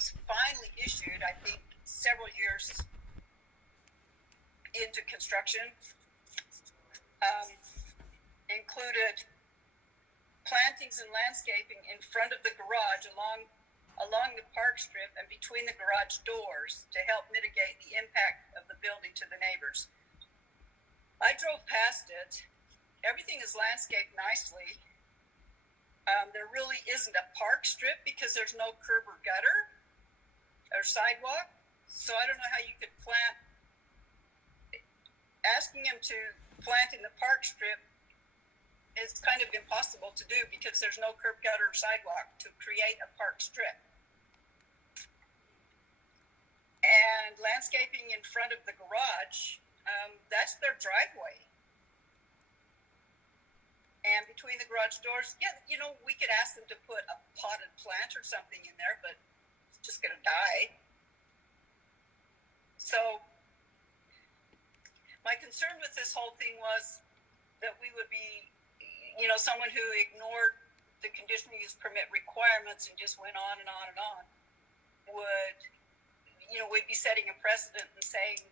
was finally issued, I think, several years into construction, included plantings and landscaping in front of the garage along the park strip and between the garage doors to help mitigate the impact of the building to the neighbors. I drove past it. Everything is landscaped nicely. There really isn't a park strip because there's no curb or gutter or sidewalk. So I don't know how you could plant. Asking him to plant in the park strip is kind of impossible to do because there's no curb, gutter, or sidewalk to create a park strip. And landscaping in front of the garage, that's their driveway. And between the garage doors, yeah, you know, we could ask them to put a potted plant or something in there, but it's just going to die. So my concern with this whole thing was that we would be, you know, someone who ignored the conditional use permit requirements and just went on and on and on would, you know, we'd be setting a precedent and saying,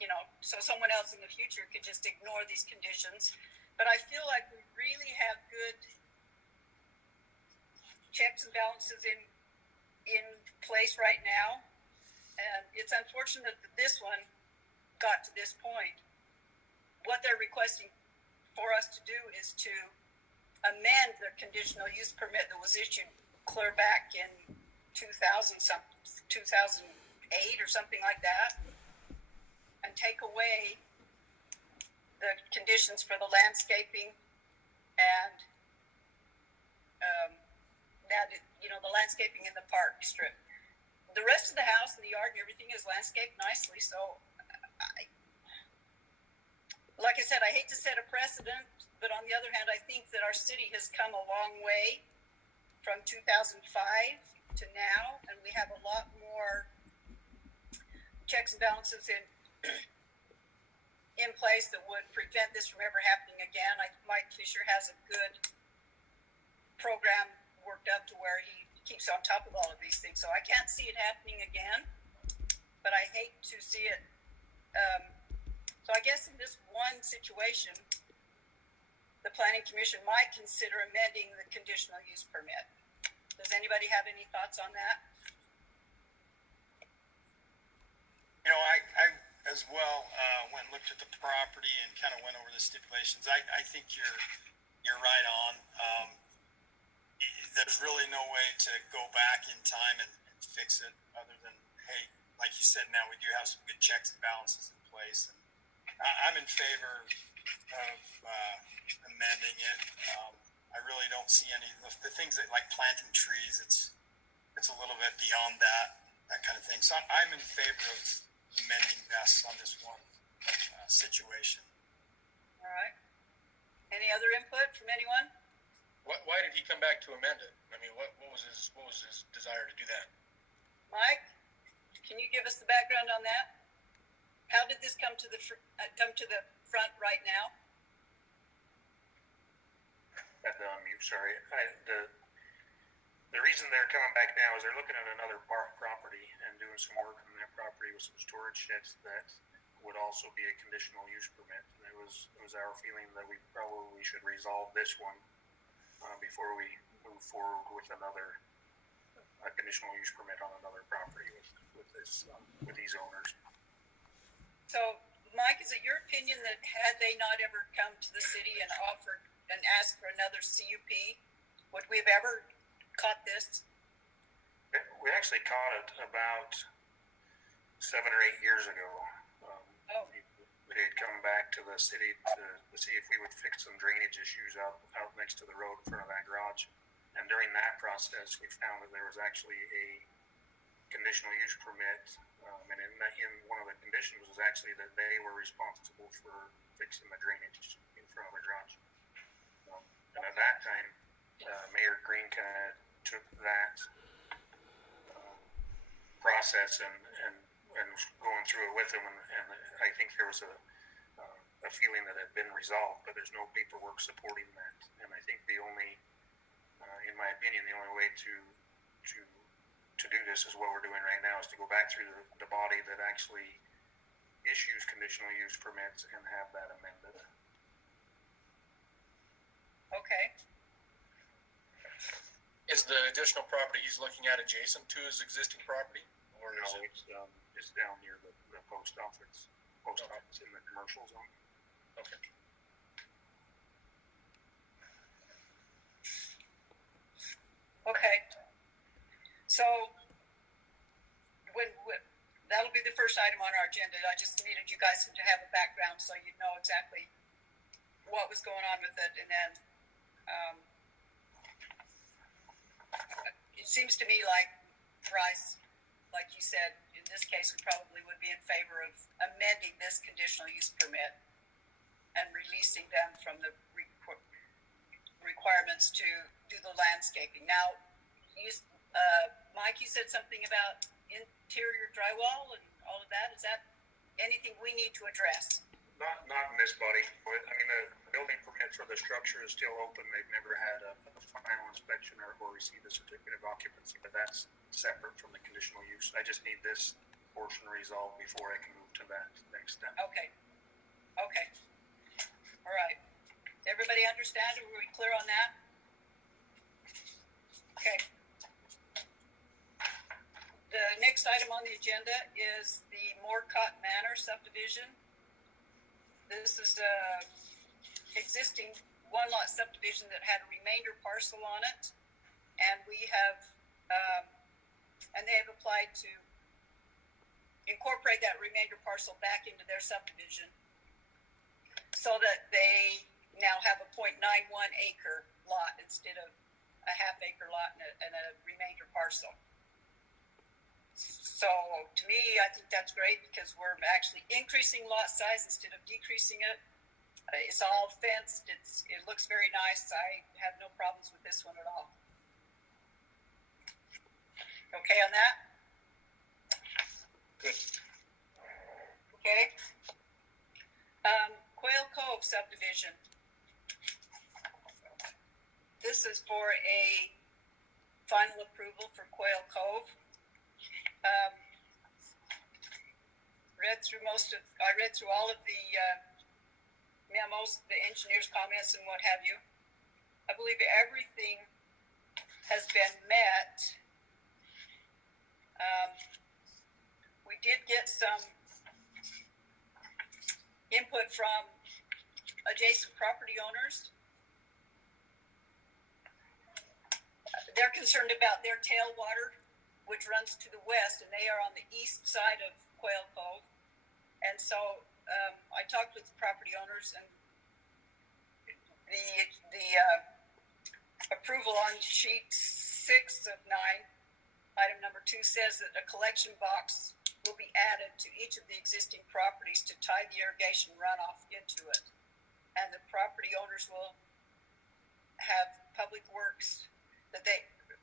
you know, so someone else in the future could just ignore these conditions. But I feel like we really have good checks and balances in place right now. And it's unfortunate that this one got to this point. What they're requesting for us to do is to amend the conditional use permit that was issued clear back in 2008 or something like that, and take away the conditions for the landscaping and the landscaping in the park strip. The rest of the house and the yard and everything is landscaped nicely. So, like I said, I hate to set a precedent, but on the other hand, I think that our city has come a long way from 2005 to now, and we have a lot more checks and balances in place that would prevent this from ever happening again. Mike Fisher has a good program worked up to where he keeps on top of all of these things. So I can't see it happening again, but I hate to see it. So I guess in this one situation, the Planning Commission might consider amending the conditional use permit. Does anybody have any thoughts on that? You know, I as well went and looked at the property and kind of went over the stipulations. I think you're right on. There's really no way to go back in time and fix it other than, hey, like you said, now we do have some good checks and balances in place. And I'm in favor of amending it. I really don't see any the things that like planting trees. It's a little bit beyond that kind of thing. So I'm in favor of amending this on this one situation. All right. Any other input from anyone? Why did he come back to amend it? I mean, what was his desire to do that? Mike, can you give us the background on that? How did this come to the front right now? Sorry. The reason they're coming back now is they're looking at another property and doing some work on that property with some storage sheds that would also be a conditional use permit. And it was our feeling that we probably should resolve this one before we move forward with another conditional use permit on another property with these owners. So, Mike, is it your opinion that had they not ever come to the city and offered and asked for another CUP, would we have ever caught this? We actually caught it about 7 or 8 years ago. They had come back to the city to see if we would fix some drainage issues out next to the road in front of that garage. And during that process, we found that there was actually a conditional use permit, and in one of the conditions was actually that they were responsible for fixing the drainage in front of the garage. And at that time, Mayor Green kind of took that process and going through it with him, and I think there was a feeling that it had been resolved, but there's no paperwork supporting that. And I think the only, in my opinion, the only way to to do this is what we're doing right now, is to go back through the body that actually issues conditional use permits and have that amended. Okay. Is the additional property he's looking at adjacent to his existing property? Or No, is it? it's down near the post office. Post office in the commercial zone. Okay. Okay. So when that'll be the first item on our agenda. I just needed you guys to have a background so you know exactly what was going on with it, and then it seems to me like Bryce, like you said, in this case, we probably would be in favor of amending this conditional use permit and releasing them from the requirements to do the landscaping. Now, Mike, you said something about interior drywall and all of that. Is that anything we need to address? Not in this body. I mean, the building permit for the structure is still open. They've never had a final inspection or received a certificate of occupancy, but that's separate from the conditional use. I just need this portion resolved before I can move to that next step. Okay. Okay. All right. Everybody understand? Are we clear on that? Okay. The next item on the agenda is the Manor subdivision. This is a existing one-lot subdivision that had a remainder parcel on it, and we have, and they have applied to incorporate that remainder parcel back into their subdivision, so that they now have a 0.91 acre lot instead of a half acre lot and a remainder parcel. So to me, I think that's great because we're actually increasing lot size instead of decreasing it. It's all fenced. It looks very nice. I have no problems with this one at all. Okay on that? Good. Okay. Quail Cove subdivision. This is for a final approval for Quail Cove. I read through all of the memos, the engineer's comments and what have you. I believe everything has been met. We did get some input from adjacent property owners. They're concerned about their tailwater, which runs to the west, and they are on the east side of Quail Cove. And so I talked with the property owners, and the approval on sheet 6 of 9, item number 2, says that a collection box will be added to each of the existing properties to tie the irrigation runoff into it. And the property owners will have public works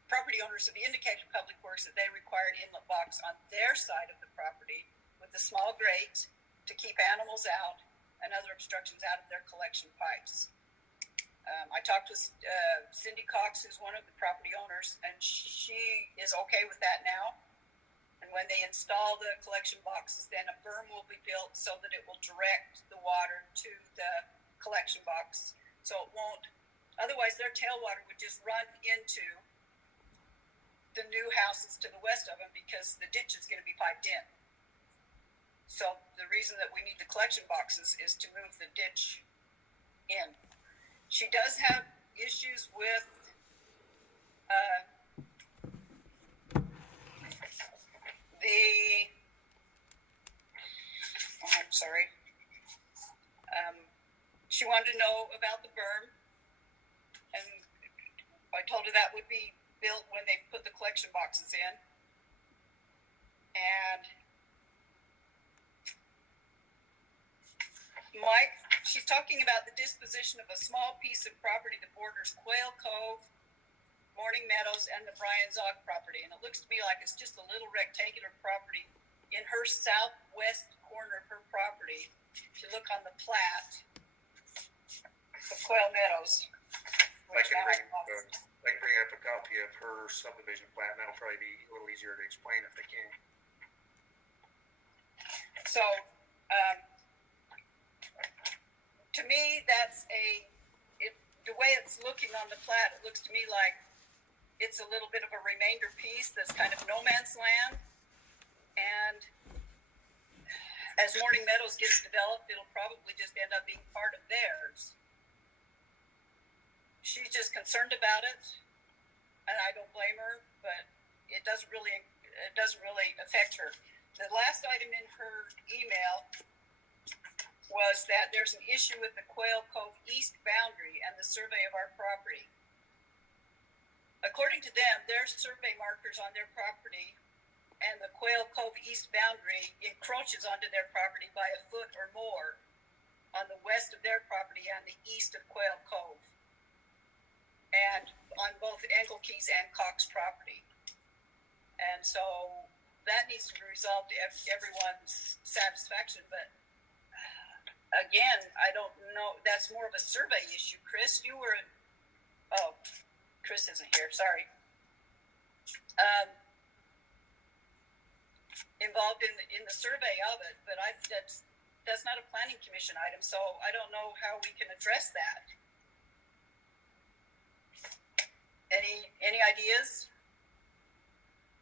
property owners have indicated public works that they require an inlet box on their side of the property with a small grate to keep animals out and other obstructions out of their collection pipes. I talked with Cindy Cox, who's one of the property owners, and she is okay with that now. And when they install the collection boxes, then a berm will be built so that it will direct the water to the collection box. So it won't, otherwise their tailwater would just run into the new houses to the west of them because the ditch is going to be piped in. So the reason that we need the collection boxes is to move the ditch in. She does have issues with she wanted to know about the berm, and I told her that would be built when they put the collection boxes in. And Mike, she's talking about the disposition of a small piece of property that borders Quail Cove, Morning Meadows, and the Brian Zog property. And it looks to me like it's just a little rectangular property in her southwest corner of her property. If you look on the plat of Quail Meadows, I can I can bring up a copy of her subdivision plat, and that'll probably be a little easier to explain if they can. So, to me, the way it's looking on the plat, it looks to me like it's a little bit of a remainder piece that's kind of no man's land. And as Morning Meadows gets developed, it'll probably just end up being part of theirs. She's just concerned about it, and I don't blame her, but it doesn't really affect her. The last item in her email was that there's an issue with the Quail Cove east boundary and the survey of our property. According to them, their survey markers on their property and the Quail Cove east boundary encroaches onto their property by a foot or more on the west of their property and the east of Quail Cove, and on both Engelke's and Cox property. And so that needs to be resolved to everyone's satisfaction. But again, I don't know. That's more of a survey issue. Chris, you were. Oh, Chris isn't here. Sorry. Involved in the survey of it, but that's not a planning commission item, so I don't know how we can address that. Any ideas?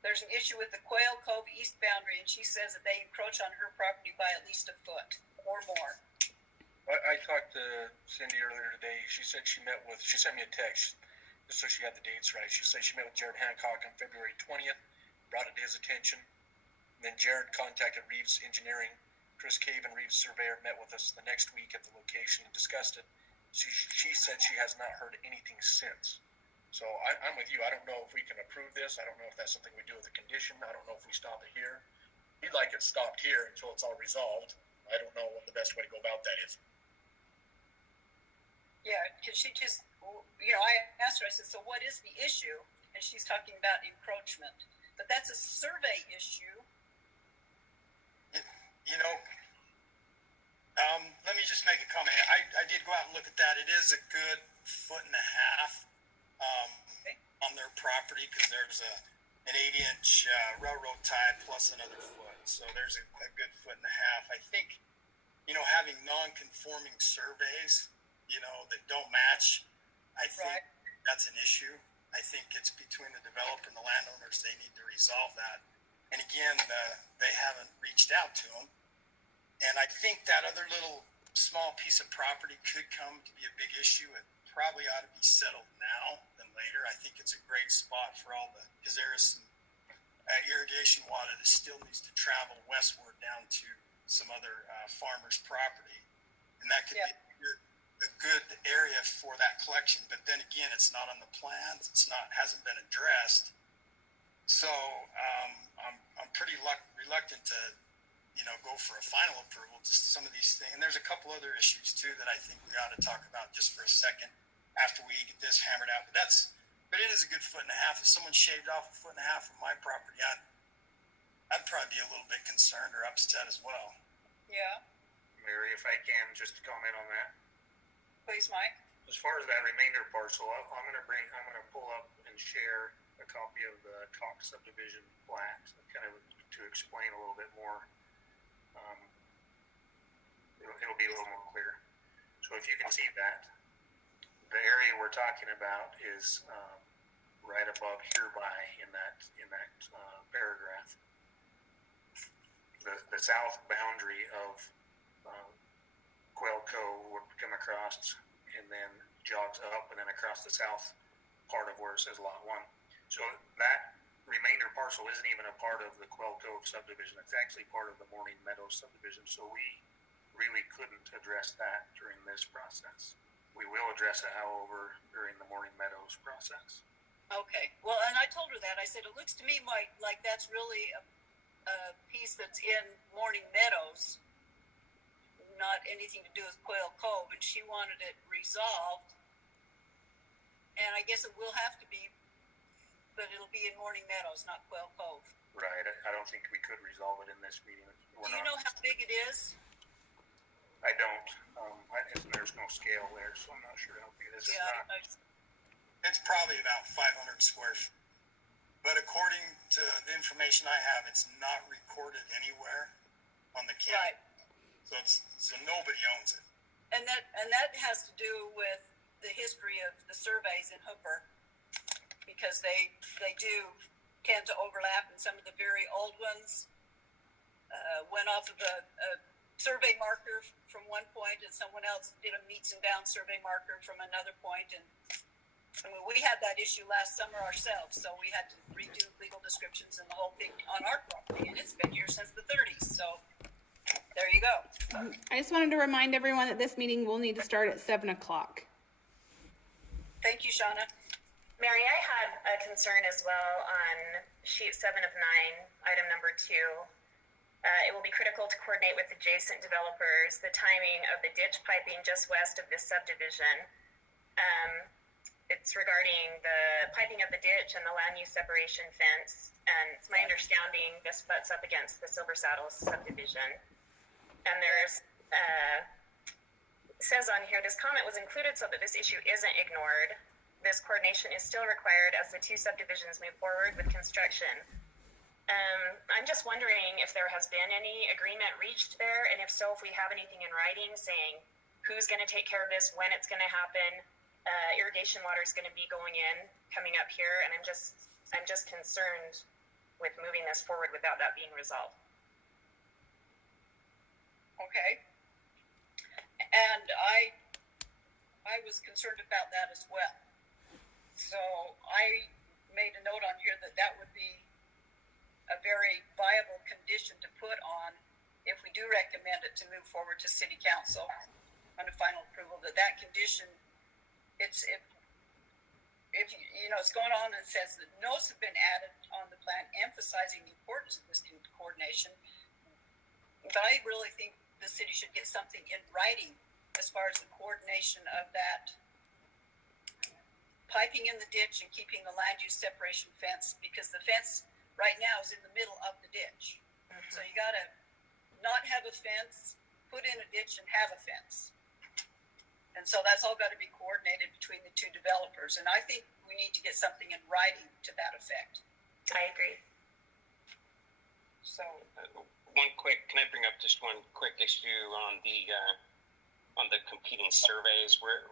There's an issue with the Quail Cove east boundary, and she says that they encroach on her property by at least a foot or more. I talked to Cindy earlier today. She said she sent me a text just so she had the dates right. She said she met with Jared Hancock on February 20th, brought it to his attention. And then Jared contacted Reeves Engineering. Chris Cave and Reeves Surveyor met with us the next week at the location and discussed it. She said she has not heard anything since. So I'm with you. I don't know if we can approve this. I don't know if that's something we do with a condition. I don't know if we stop it here. We'd like it stopped here until it's all resolved. I don't know what the best way to go about that is. Yeah, because she just, I asked her, I said, so what is the issue? And she's talking about encroachment. But that's a survey issue. Let me just make a comment. I did go out and look at that. It is a good 1.5 feet on their property, because there's an 8-inch railroad tie plus another foot. So there's a good 1.5 feet. I think, having non-conforming surveys, that don't match, I think that's an issue. I think it's between the developer and the landowners. They need to resolve that. And again, they haven't reached out to them. And I think that other little small piece of property could come to be a big issue. It probably ought to be settled now than later. I think it's a great spot for because there is some irrigation water that still needs to travel westward down to some other farmer's property. And that could be a good area for that collection. But then again, it's not on the plans. Hasn't been addressed. So I'm pretty reluctant to, go for a final approval to some of these things. And there's a couple other issues too that I think we ought to talk about just for a second after we get this hammered out. But it is a good 1.5 feet. If someone shaved off a 1.5 feet from my property, I'd probably be a little bit concerned or upset as well. Yeah. Mary, if I can just comment on that. Please, Mike. As far as that remainder parcel, I'm going to pull up and share a copy of the Cox Subdivision plat, kind of to explain a little bit more. It'll be a little more clear. So if you can see that, the area we're talking about is right above hereby in that paragraph. The south boundary of Quail Cove would come across and then jogs up and then across the south part of where it says Lot 1. So that remainder parcel isn't even a part of the Quail Cove subdivision. It's actually part of the Morning Meadows subdivision. So we really couldn't address that during this process. We will address it, however, during the Morning Meadows process. Okay. Well, and I told her that. I said, it looks to me like that's really a piece that's in Morning Meadows, not anything to do with Quail Cove, and she wanted it resolved. And I guess it will have to be, but it'll be in Morning Meadows, not Quail Cove. Right. I don't think we could resolve it in this meeting. Do you know how big it is? I don't. There's no scale there, so I'm not sure how big it is. Yeah. It's probably about 500 square feet. But according to the information I have, it's not recorded anywhere on the county. Right. So nobody owns it. And that has to do with the history of the surveys in Hoofer, because they do tend to overlap, and some of the very old ones went off of a survey marker from one point, and someone else did a meets and bounds survey marker from another point, and I mean, we had that issue last summer ourselves, so we had to redo legal descriptions and the whole thing on our property, and it's been here since the 30s, so there you go. I just wanted to remind everyone that this meeting will need to start at 7 o'clock. Thank you, Shauna. Mary, I had a concern as well on sheet 7 of 9, item number 2. It will be critical to coordinate with adjacent developers the timing of the ditch piping just west of this subdivision. It's regarding the piping of the ditch and the land use separation fence. And it's my understanding this butts up against the Silver Saddles subdivision. And there's, it says on here, this comment was included so that this issue isn't ignored. This coordination is still required as the two subdivisions move forward with construction. I'm just wondering if there has been any agreement reached there, and if so, if we have anything in writing saying who's going to take care of this, when it's going to happen. Irrigation water is going to be going in, coming up here, and I'm just concerned with moving this forward without that being resolved. Okay. And I was concerned about that as well. So I made a note on here that would be a very viable condition to put on if we do recommend it to move forward to City Council on a final approval, that condition, if it's going on and it says that notes have been added on the plan emphasizing the importance of this coordination, but I really think the city should get something in writing as far as the coordination of that piping in the ditch and keeping the land use separation fence, because the fence right now is in the middle of the ditch. Mm-hmm. So you got to not have a fence, put in a ditch, and have a fence. And so that's all got to be coordinated between the two developers. And I think we need to get something in writing to that effect. I agree. So, can I bring up just one quick issue on the competing surveys? Were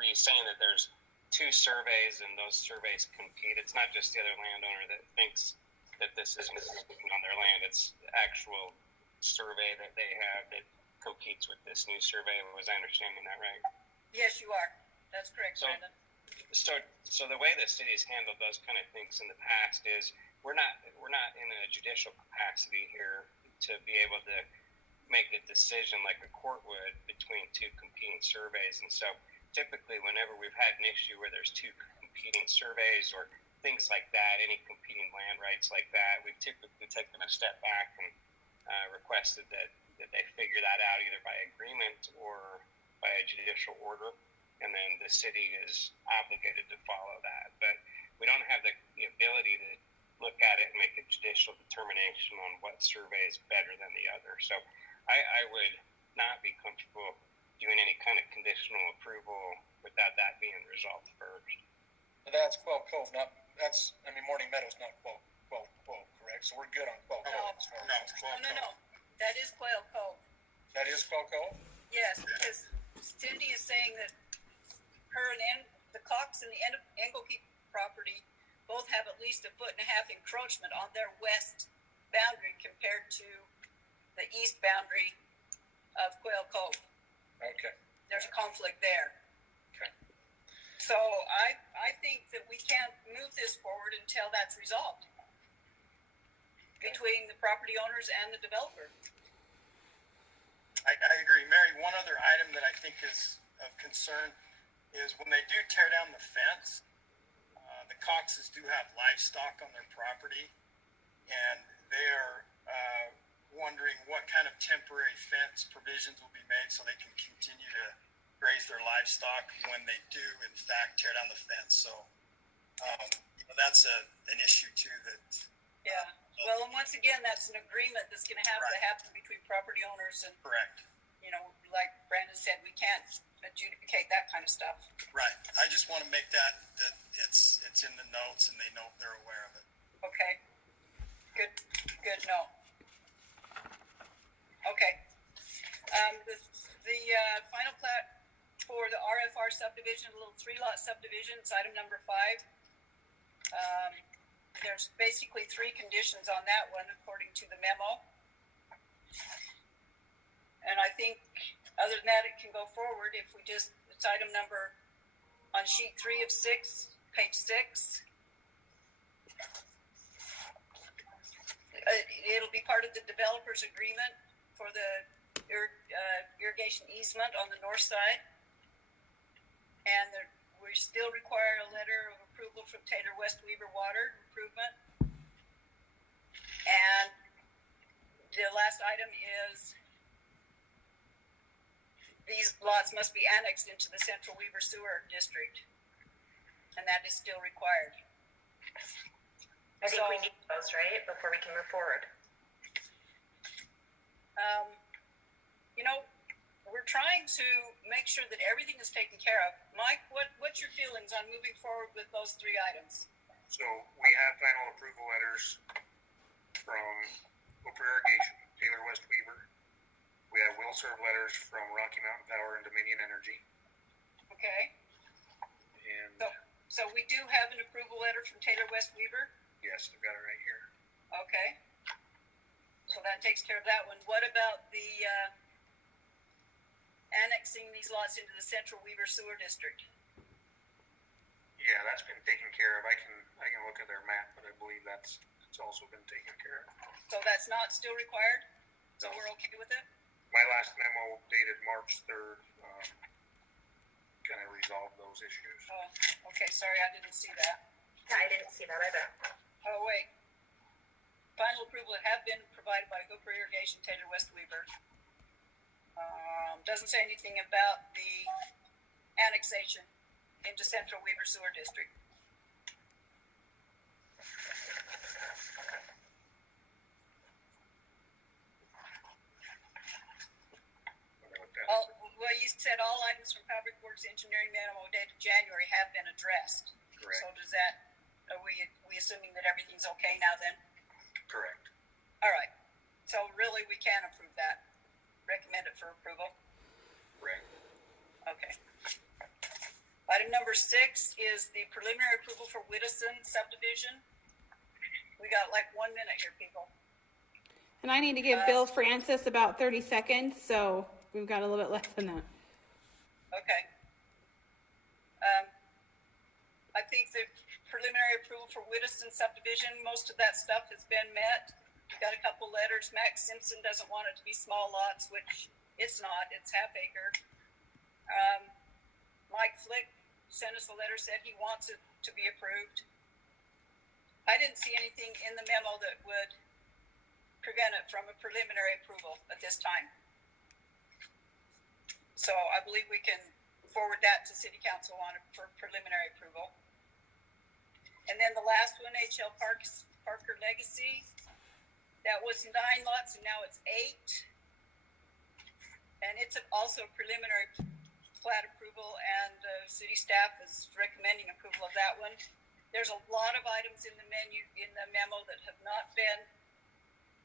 you saying that there's two surveys and those surveys compete? It's not just the other landowner that thinks that this isn't on their land. It's the actual survey that they have that competes with this new survey. Was I understanding that right? Yes, you are. That's correct, Brandon. So the way the city's handled those kind of things in the past is we're not in a judicial capacity here to be able to make a decision like a court would between two competing surveys. And so typically whenever we've had an issue where there's two competing surveys or things like that, any competing land rights like that, we've typically taken a step back and requested that they figure that out either by agreement or by a judicial order, and then the city is obligated to follow that. But we don't have the ability to look at it and make a judicial determination on what survey is better than the other. So I would not be comfortable doing any kind of conditional approval without that being resolved first. But that's Quail Cove, Morning Meadows, not Quail, correct? So we're good on Quail Cove. No. That is Quail Cove. That is Quail Cove? Yes, because Cindy is saying that her and the Cox and the Engelke property both have at least 1.5 foot encroachment on their west boundary compared to the east boundary of Quail Cove. Okay. There's a conflict there. Okay. So I think that we can't move this forward until that's resolved between the property owners and the developer. I agree. Mary, one other item that I think is of concern is when they do tear down the fence, the Coxes do have livestock on their property, and they are wondering what kind of temporary fence provisions will be made so they can continue to graze their livestock when they do, in fact, tear down the fence. So that's an issue, too, that... Yeah. Well, and once again, that's an agreement that's going to have to happen between property owners and correct. like Brandon said, we can't adjudicate that kind of stuff. Right. I just want to make that it's in the notes and they're aware of it. Okay. Good. No. Okay. The final plat for the RFR subdivision, a little 3-lot subdivision, it's item number 5. There's basically 3 conditions on that one, according to the memo. And I think, other than that, it can go forward if we it's item number on sheet 3 of 6, page 6. It'll be part of the developer's agreement for the irrigation easement on the north side. And we still require a letter of approval from Taylor West Weaver Water Improvement. And the last item is these lots must be annexed into the Central Weaver Sewer District. And that is still required. I think we need those, right, before we can move forward. We're trying to make sure that everything is taken care of. Mike, what's your feelings on moving forward with those 3 items? So we have final approval letters from Hoofer Irrigation, Taylor West Weaver. We have will serve letters from Rocky Mountain Power and Dominion Energy. Okay. And So we do have an approval letter from Taylor West Weaver? yes, I've got it right here. Okay. So that takes care of that one. What about the annexing these lots into the Central Weaver Sewer District? Yeah, that's been taken care of. I can look at their map, but I believe it's also been taken care of. So that's not still required? So we're okay with it? My last memo dated March 3rd kind of resolved those issues. Oh, okay. Sorry, I didn't see that. Yeah, I didn't see that either. Oh, wait. Final approval have been provided by Hooper Irrigation, Taylor West Weaver. Doesn't say anything about the annexation into Central Weaver Sewer District. Well, you said all items from Public Works Engineering memo dated January have been addressed. Correct. So does that, are we assuming that everything's okay now then? Correct. All right. So really, we can approve that. Recommend it for approval. Correct. Okay. Item number 6 is the preliminary approval for Widdowson subdivision. We got like 1 minute here, people. And I need to give Bill Francis about 30 seconds, so we've got a little bit less than that. Okay. I think the preliminary approval for Widdowson subdivision, most of that stuff has been met. We got a couple letters. Max Simpson doesn't want it to be small lots, which it's not. It's half acre. Mike Flick sent us a letter, said he wants it to be approved. I didn't see anything in the memo that would prevent it from a preliminary approval at this time. So I believe we can forward that to City Council for preliminary approval. And then the last one, HL Parker Legacy, that was 9 lots and now it's 8. And it's also preliminary plat approval, and city staff is recommending approval of that one. There's a lot of items in the memo that have not been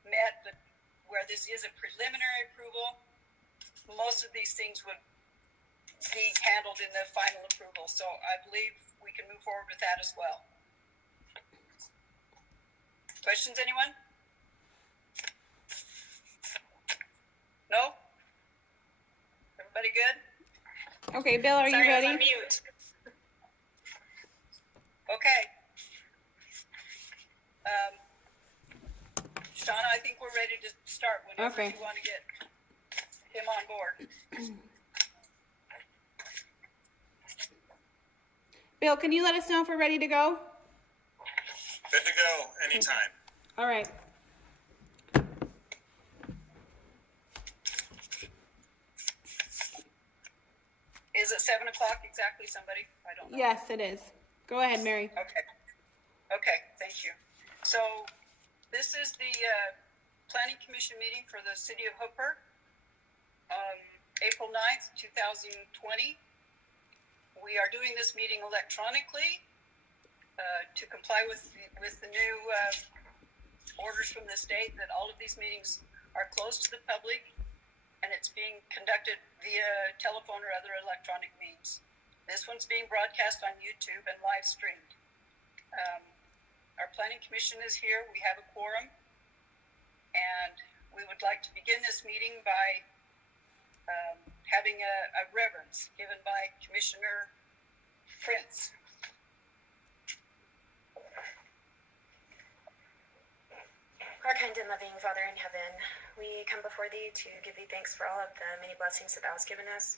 met, but where this is a preliminary approval, most of these things would be handled in the final approval. So I believe we can move forward with that as well. Questions, anyone? No? Everybody good? Okay, Bill, are you Sorry, I was ready? on mute. Okay. Shauna, I think we're ready to start whenever Okay. you want to get him on board. Bill, can you let us know if we're ready to go? Good to go anytime. All right. Is it 7 o'clock exactly, somebody? I don't know. Yes, it is. Go ahead, Mary. Okay, thank you. So this is the Planning Commission meeting for the City of Hooper. April 9th, 2020. We are doing this meeting electronically to comply with the new orders from the state that all of these meetings are closed to the public, and it's being conducted via telephone or other electronic means. This one's being broadcast on YouTube and live streamed. Our planning commission is here. We have a quorum, and we would like to begin this meeting by having a reverence given by Commissioner Prince. Our kind and loving Father in heaven, we come before thee to give thee thanks for all of the many blessings that thou hast given us.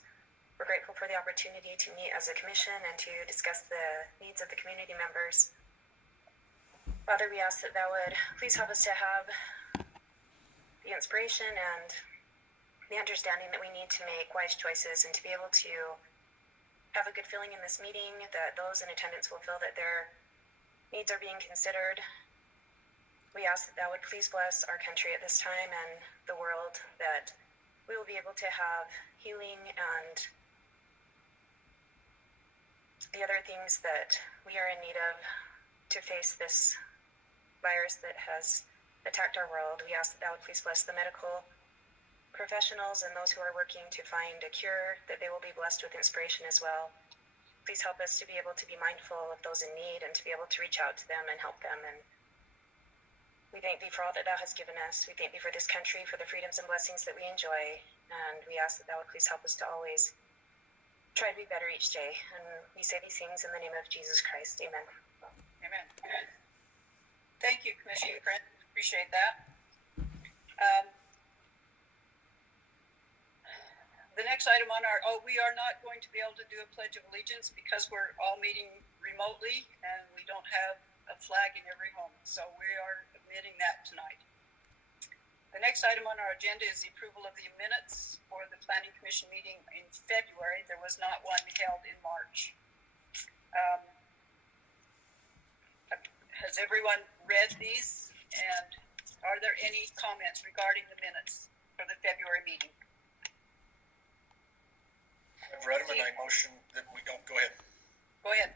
We're grateful for the opportunity to meet as a commission and to discuss the needs of the community members. Father, we ask that thou would please help us to have the inspiration and the understanding that we need to make wise choices and to be able to have a good feeling in this meeting, that those in attendance will feel that their needs are being considered. We ask that thou would please bless our country at this time and the world, that we will be able to have healing and the other things that we are in need of to face this virus that has attacked our world. We ask that thou would please bless the medical professionals and those who are working to find a cure, that they will be blessed with inspiration as well. Please help us to be able to be mindful of those in need and to be able to reach out to them and help them. And we thank thee for all that thou hast given us. We thank thee for this country, for the freedoms and blessings that we enjoy. And we ask that thou would please help us to always try to be better each day. And we say these things in the name of Jesus Christ. Amen. Amen. Thank you, Commissioner Prince. Appreciate that. The next item on we are not going to be able to do a Pledge of Allegiance because we're all meeting remotely and we don't have a flag in every home. So we are omitting that tonight. The next item on our agenda is the approval of the minutes for the Planning Commission meeting in February. There was not one held in March. Has everyone read these? And are there any comments regarding the minutes for the February meeting? I've read them and I motion that we don't, go ahead. Go ahead.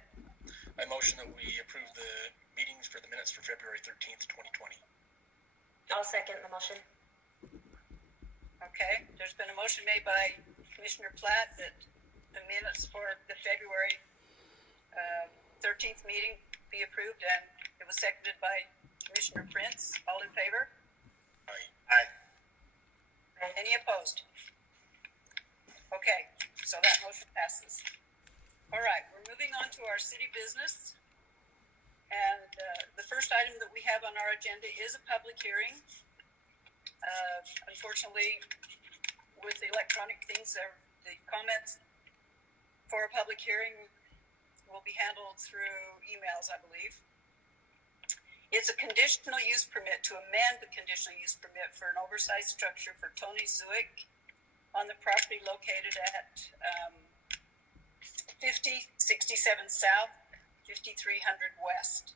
I motion that we approve the meetings for the minutes for February 13th, 2020. I'll second the motion. Okay, there's been a motion made by Commissioner Plat that the minutes for the February 13th meeting be approved, and it was seconded by Commissioner Prince. All in favor? Aye. Aye. Any opposed? Okay, so that motion passes. All right, we're moving on to our city business. And the first item that we have on our agenda is a public hearing. Unfortunately, with the electronic things, the comments for a public hearing will be handled through emails, I believe. It's a conditional use permit to amend the conditional use permit for an oversized structure for Tony Zuick on the property located at 5067 South, 5300 West.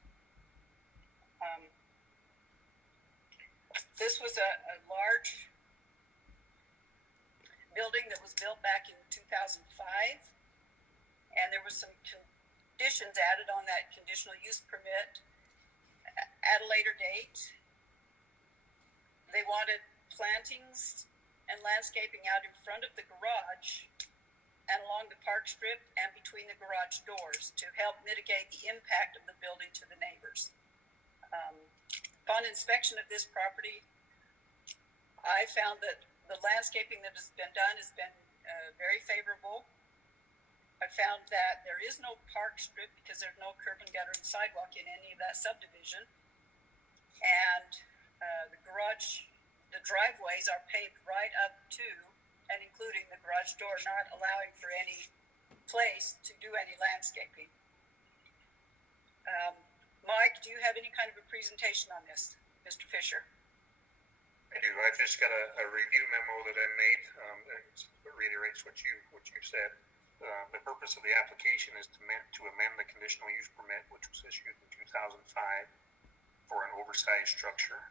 This was a large building that was built back in 2005, and there were some conditions added on that conditional use permit at a later date. They wanted plantings and landscaping out in front of the garage and along the park strip and between the garage doors to help mitigate the impact of the building to the neighbors. Upon inspection of this property, I found that the landscaping that has been done has been very favorable. I found that there is no park strip because there's no curb and gutter and sidewalk in any of that subdivision. And the driveways are paved right up to and including the garage door, not allowing for any place to do any landscaping. Mike, do you have any kind of a presentation on this, Mr. Fisher? I do. I've just got a review memo that I made that reiterates what you said. The purpose of the application is to amend the conditional use permit, which was issued in 2005 for an oversized structure.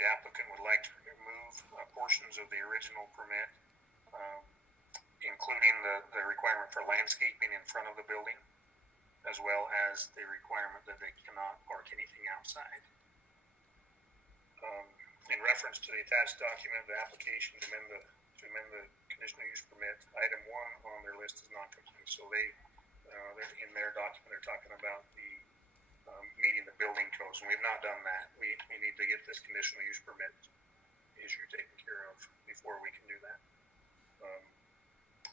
The applicant would like to remove portions of the original permit including the requirement for landscaping in front of the building, as well as the requirement that they cannot park anything outside. In reference to the attached document, the application to amend the conditional use permit, item 1 on their list is not complete. So they're in their document, they're talking about the meeting the building codes, and we've not done that. We need to get this conditional use permit issue taken care of before we can do that.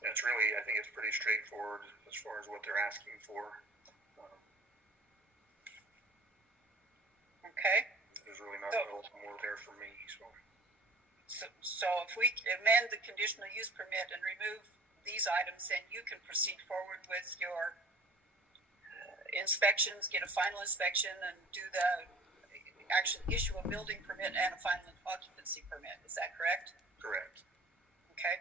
It's really, I think it's pretty straightforward as far as what they're asking for. Okay. There's really not a lot more there for me, So if we amend the conditional use permit and remove these items, then you can proceed forward with your inspections, get a final inspection, and issue a building permit and a final occupancy permit. Is that correct? correct. Okay.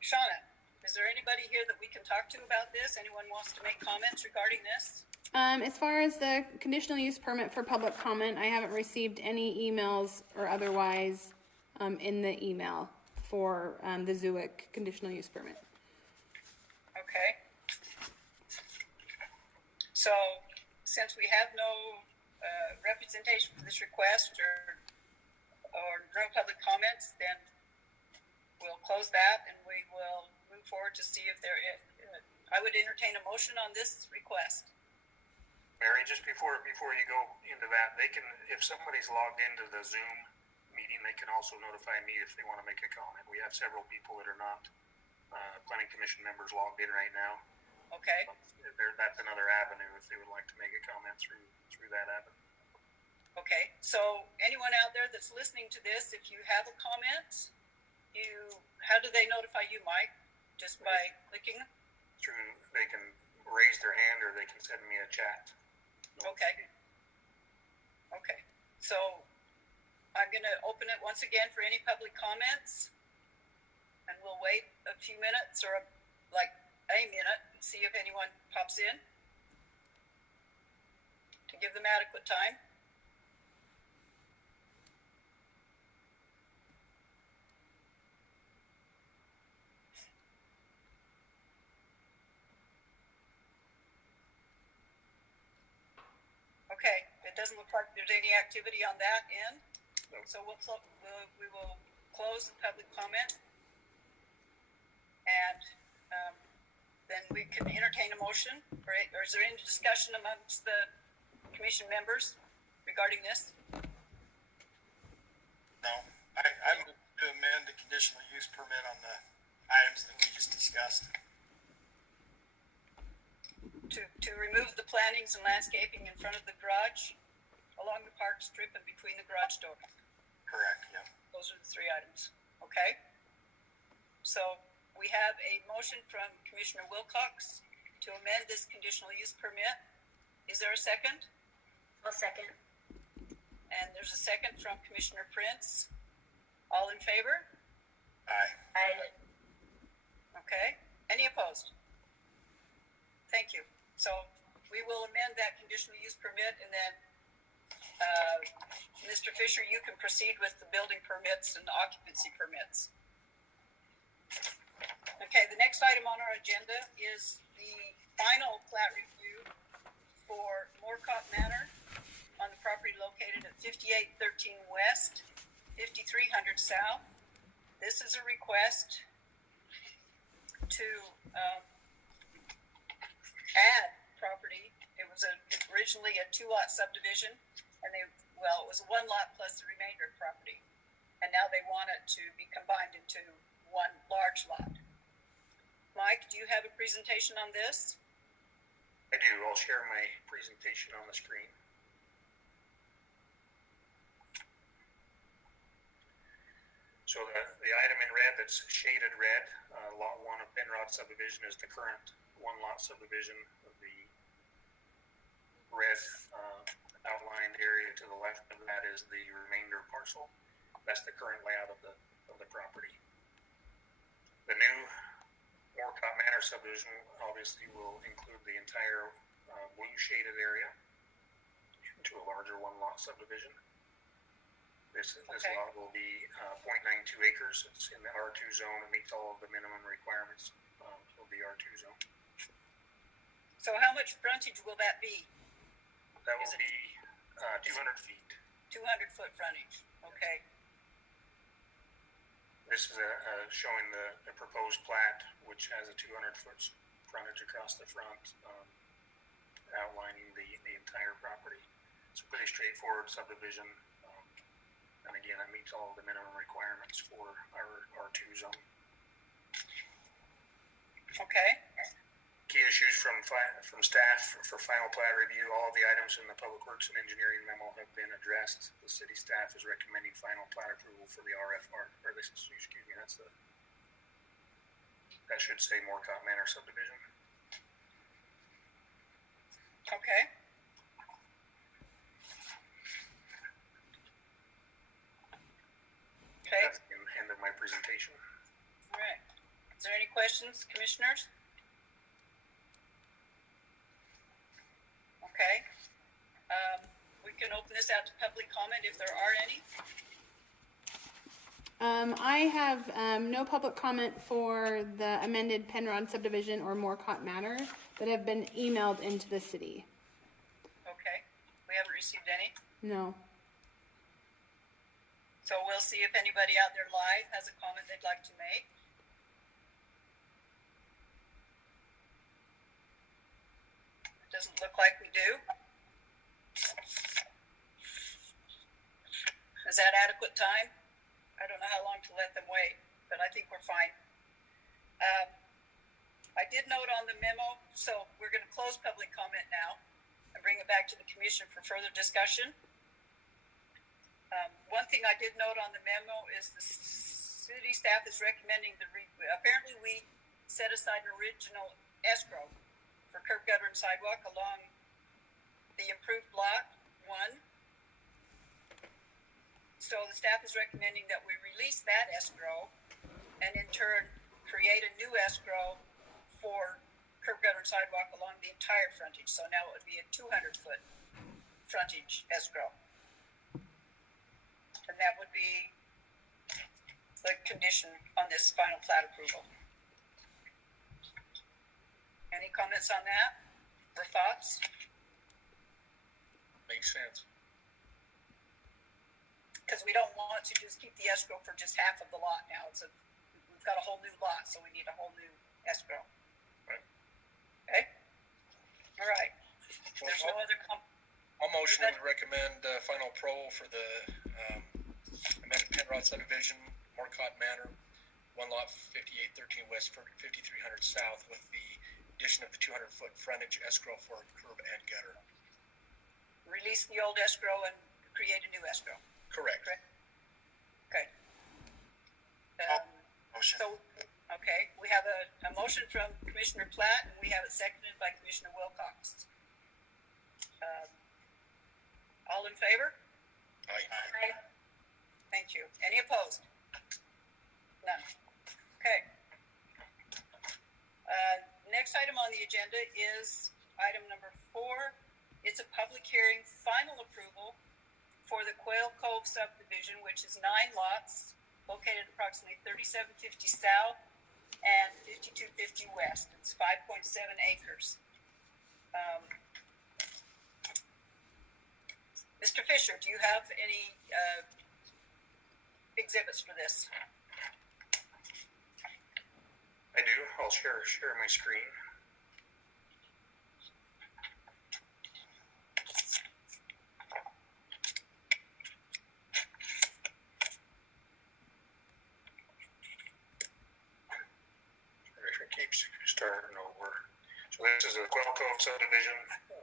Shauna, is there anybody here that we can talk to about this? Anyone wants to make comments regarding this? As far as the conditional use permit for public comment, I haven't received any emails or otherwise in the email for the Zwick conditional use permit. Okay. So, since we have no representation for this request or no public comments, then we'll close that and we will move forward to see if there is. I would entertain a motion on this request. Mary, just before you go into that, they can, if somebody's logged into the Zoom meeting, they can also notify me if they want to make a comment. We have several people that are not planning commission members logged in right now. Okay. That's another avenue if they would like to make a comment through that avenue. Okay. So anyone out there that's listening to this, if you have a comment, how do they notify you, Mike? Just by clicking? They can raise their hand or they can send me a chat. Okay. Okay. So I'm going to open it once again for any public comments, and we'll wait a few minutes or like a minute and see if anyone pops in to give them adequate time. Okay, it doesn't look like there's any activity on that end. No. So we will close the public comment, and then we can entertain a motion. Or is there any discussion amongst the commission members regarding this? No, I move to amend the conditional use permit on the items that we just discussed. To remove the plantings and landscaping in front of the garage, along the park strip and between the garage door. Correct, yeah. Those are the 3 items. Okay? So we have a motion from Commissioner Wilcox to amend this conditional use permit. Is there a second? I'll second. And there's a second from Commissioner Prince. All in favor? Aye. Aye. Okay. Any opposed? Thank you. So we will amend that conditional use permit, and then Mr. Fisher, you can proceed with the building permits and the occupancy permits. Okay, the next item on our agenda is the final plat review for Moorcock Manor on the property located at 5813 West, 5300 South. This is a request to add property. It was originally a 2-lot subdivision, and it was a 1 lot plus the remainder property, and now they want it to be combined into one large lot. Mike, do you have a presentation on this? I do. I'll share my presentation on the screen. So the item in red that's shaded red, lot 1 of Penrod subdivision, is the current 1-lot subdivision. Of the red outlined area to the left of that is the remainder parcel. That's the current layout of the property. The new Moorcock Manor subdivision obviously will include the entire blue shaded area into a larger 1-lot subdivision. This Okay. lot will be 0.92 acres. It's in the R2 zone. It meets all of the minimum requirements of the R2 zone. So how much frontage will that be? That Is will it- be 200 feet. 200-foot frontage, okay. This is showing the proposed plat, which has a 200-foot frontage across the front, outlining the entire property. It's a pretty straightforward subdivision, and again, it meets all of the minimum requirements for our R2 zone. Okay, Key issues from staff for final plat review. All of the items in the Public Works and Engineering memo have been addressed. The city staff is recommending final plat approval for the RFR, or this is, excuse me, that should say Moorcock Manor subdivision. okay. Okay, That's the end of my presentation. all right. Is there any questions, commissioners? Okay. We can open this out to public comment if there are any. I have no public comment for the amended Penrod subdivision or Moorcock Manor that have been emailed into the city. Okay, we haven't received any. No. So we'll see if anybody out there live has a comment they'd like to make. It doesn't look like we do. Is that adequate time? I don't know how long to let them wait, but I think we're fine. I did note on the memo, so we're going to close public comment now and bring it back to the commission for further discussion. One thing I did note on the memo is the city staff is recommending apparently we set aside an original escrow for curb, gutter, and sidewalk along the improved lot 1. So the staff is recommending that we release that escrow and in turn create a new escrow for curb, gutter, and sidewalk along the entire frontage. So now it would be a 200-foot frontage escrow. And that would be the condition on this final plat approval. Any comments on that or thoughts? Makes sense. Because we don't want to just keep the escrow for just half of the lot now. We've got a whole new lot, so we need a whole new escrow. Right. Okay? All right. There's no other I'll motion to recommend final approval for the amended Penrod subdivision, Moorcock Manor, 1 lot 5813 west, 5300 south, with the addition of the 200-foot frontage escrow for curb and gutter. Release the old escrow and create a new escrow. Correct. Okay. Motion. So, okay, we have a motion from Commissioner Plat, and we have it seconded by Commissioner Wilcox. All in favor? Aye. Thank you. Any opposed? None. Okay. Next item on the agenda is item number 4. It's a public hearing, final approval for the Quail Cove subdivision, which is 9 lots located approximately 3750 south and 5250 west. It's 5.7 acres. Mr. Fisher, do you have any exhibits for this? I do. I'll share my screen. If it keeps starting over. So this is a Quail Cove subdivision.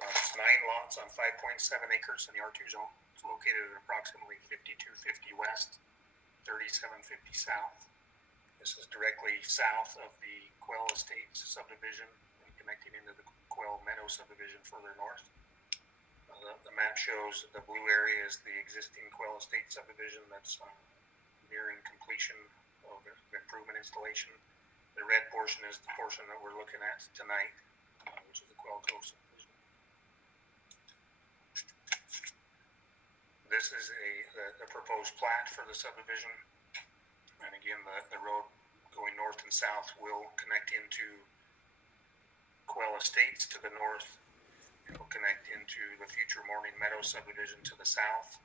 It's 9 lots on 5.7 acres in the R2 zone. It's located at approximately 5250 west, 3750 south. This is directly south of the Quail Estates subdivision and connecting into the Quail Meadow subdivision further north. The map shows the blue area is the existing Quail Estate subdivision that's nearing completion of improvement installation. The red portion is the portion that we're looking at tonight, which is the Quail Cove subdivision. this is the proposed plat for the subdivision. And again, the road going north and south will connect into Quail Estates to the north. It will connect into the future Morning Meadow subdivision to the south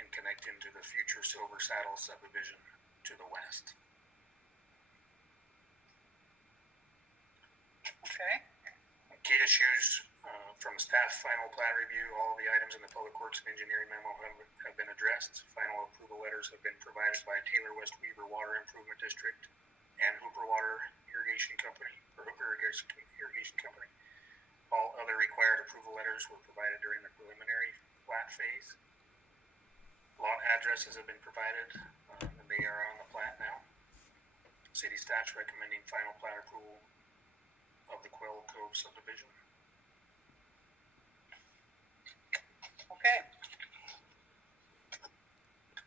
and connect into the future Silver Saddle subdivision to the west. Okay. Key issues from staff final plat review, all the items in the Public Works and Engineering memo have been addressed. Final approval letters have been provided by Taylor West Weaver Water Improvement District and Hoofer Water Irrigation Company, or Hoofer Irrigation Company. All other required approval letters were provided during the preliminary plat phase. Lot addresses have been provided, and they are on the plat now. City staff's recommending final plat approval of the Quail Cove subdivision. Okay.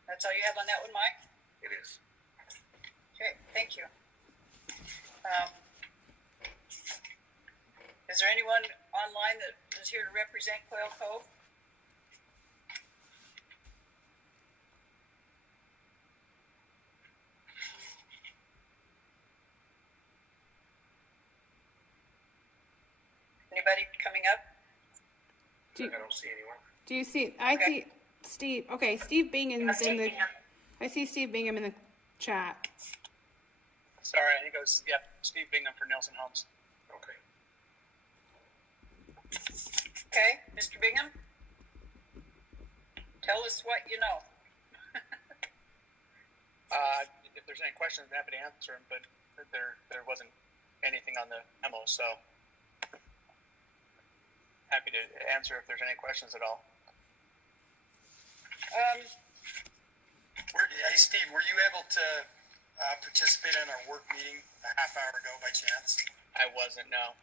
That's all you have on that one, Mike? It is. Okay, thank you. Is there anyone online that is here to represent Quail Cove? Anybody coming up? I don't see anyone. Do you see? I see Steve. Okay, Steve Bingham's in the. I see Steve Bingham in the chat. Sorry, he goes, yeah, Steve Bingham for Nelson Homes. Okay. Okay, Mr. Bingham? Tell us what you know. If there's any questions, I'm happy to answer them, but there wasn't anything on the memo, so happy to answer if there's any questions at all. Hey, Steve, were you able to participate in our work meeting a half hour ago by chance? I wasn't, no.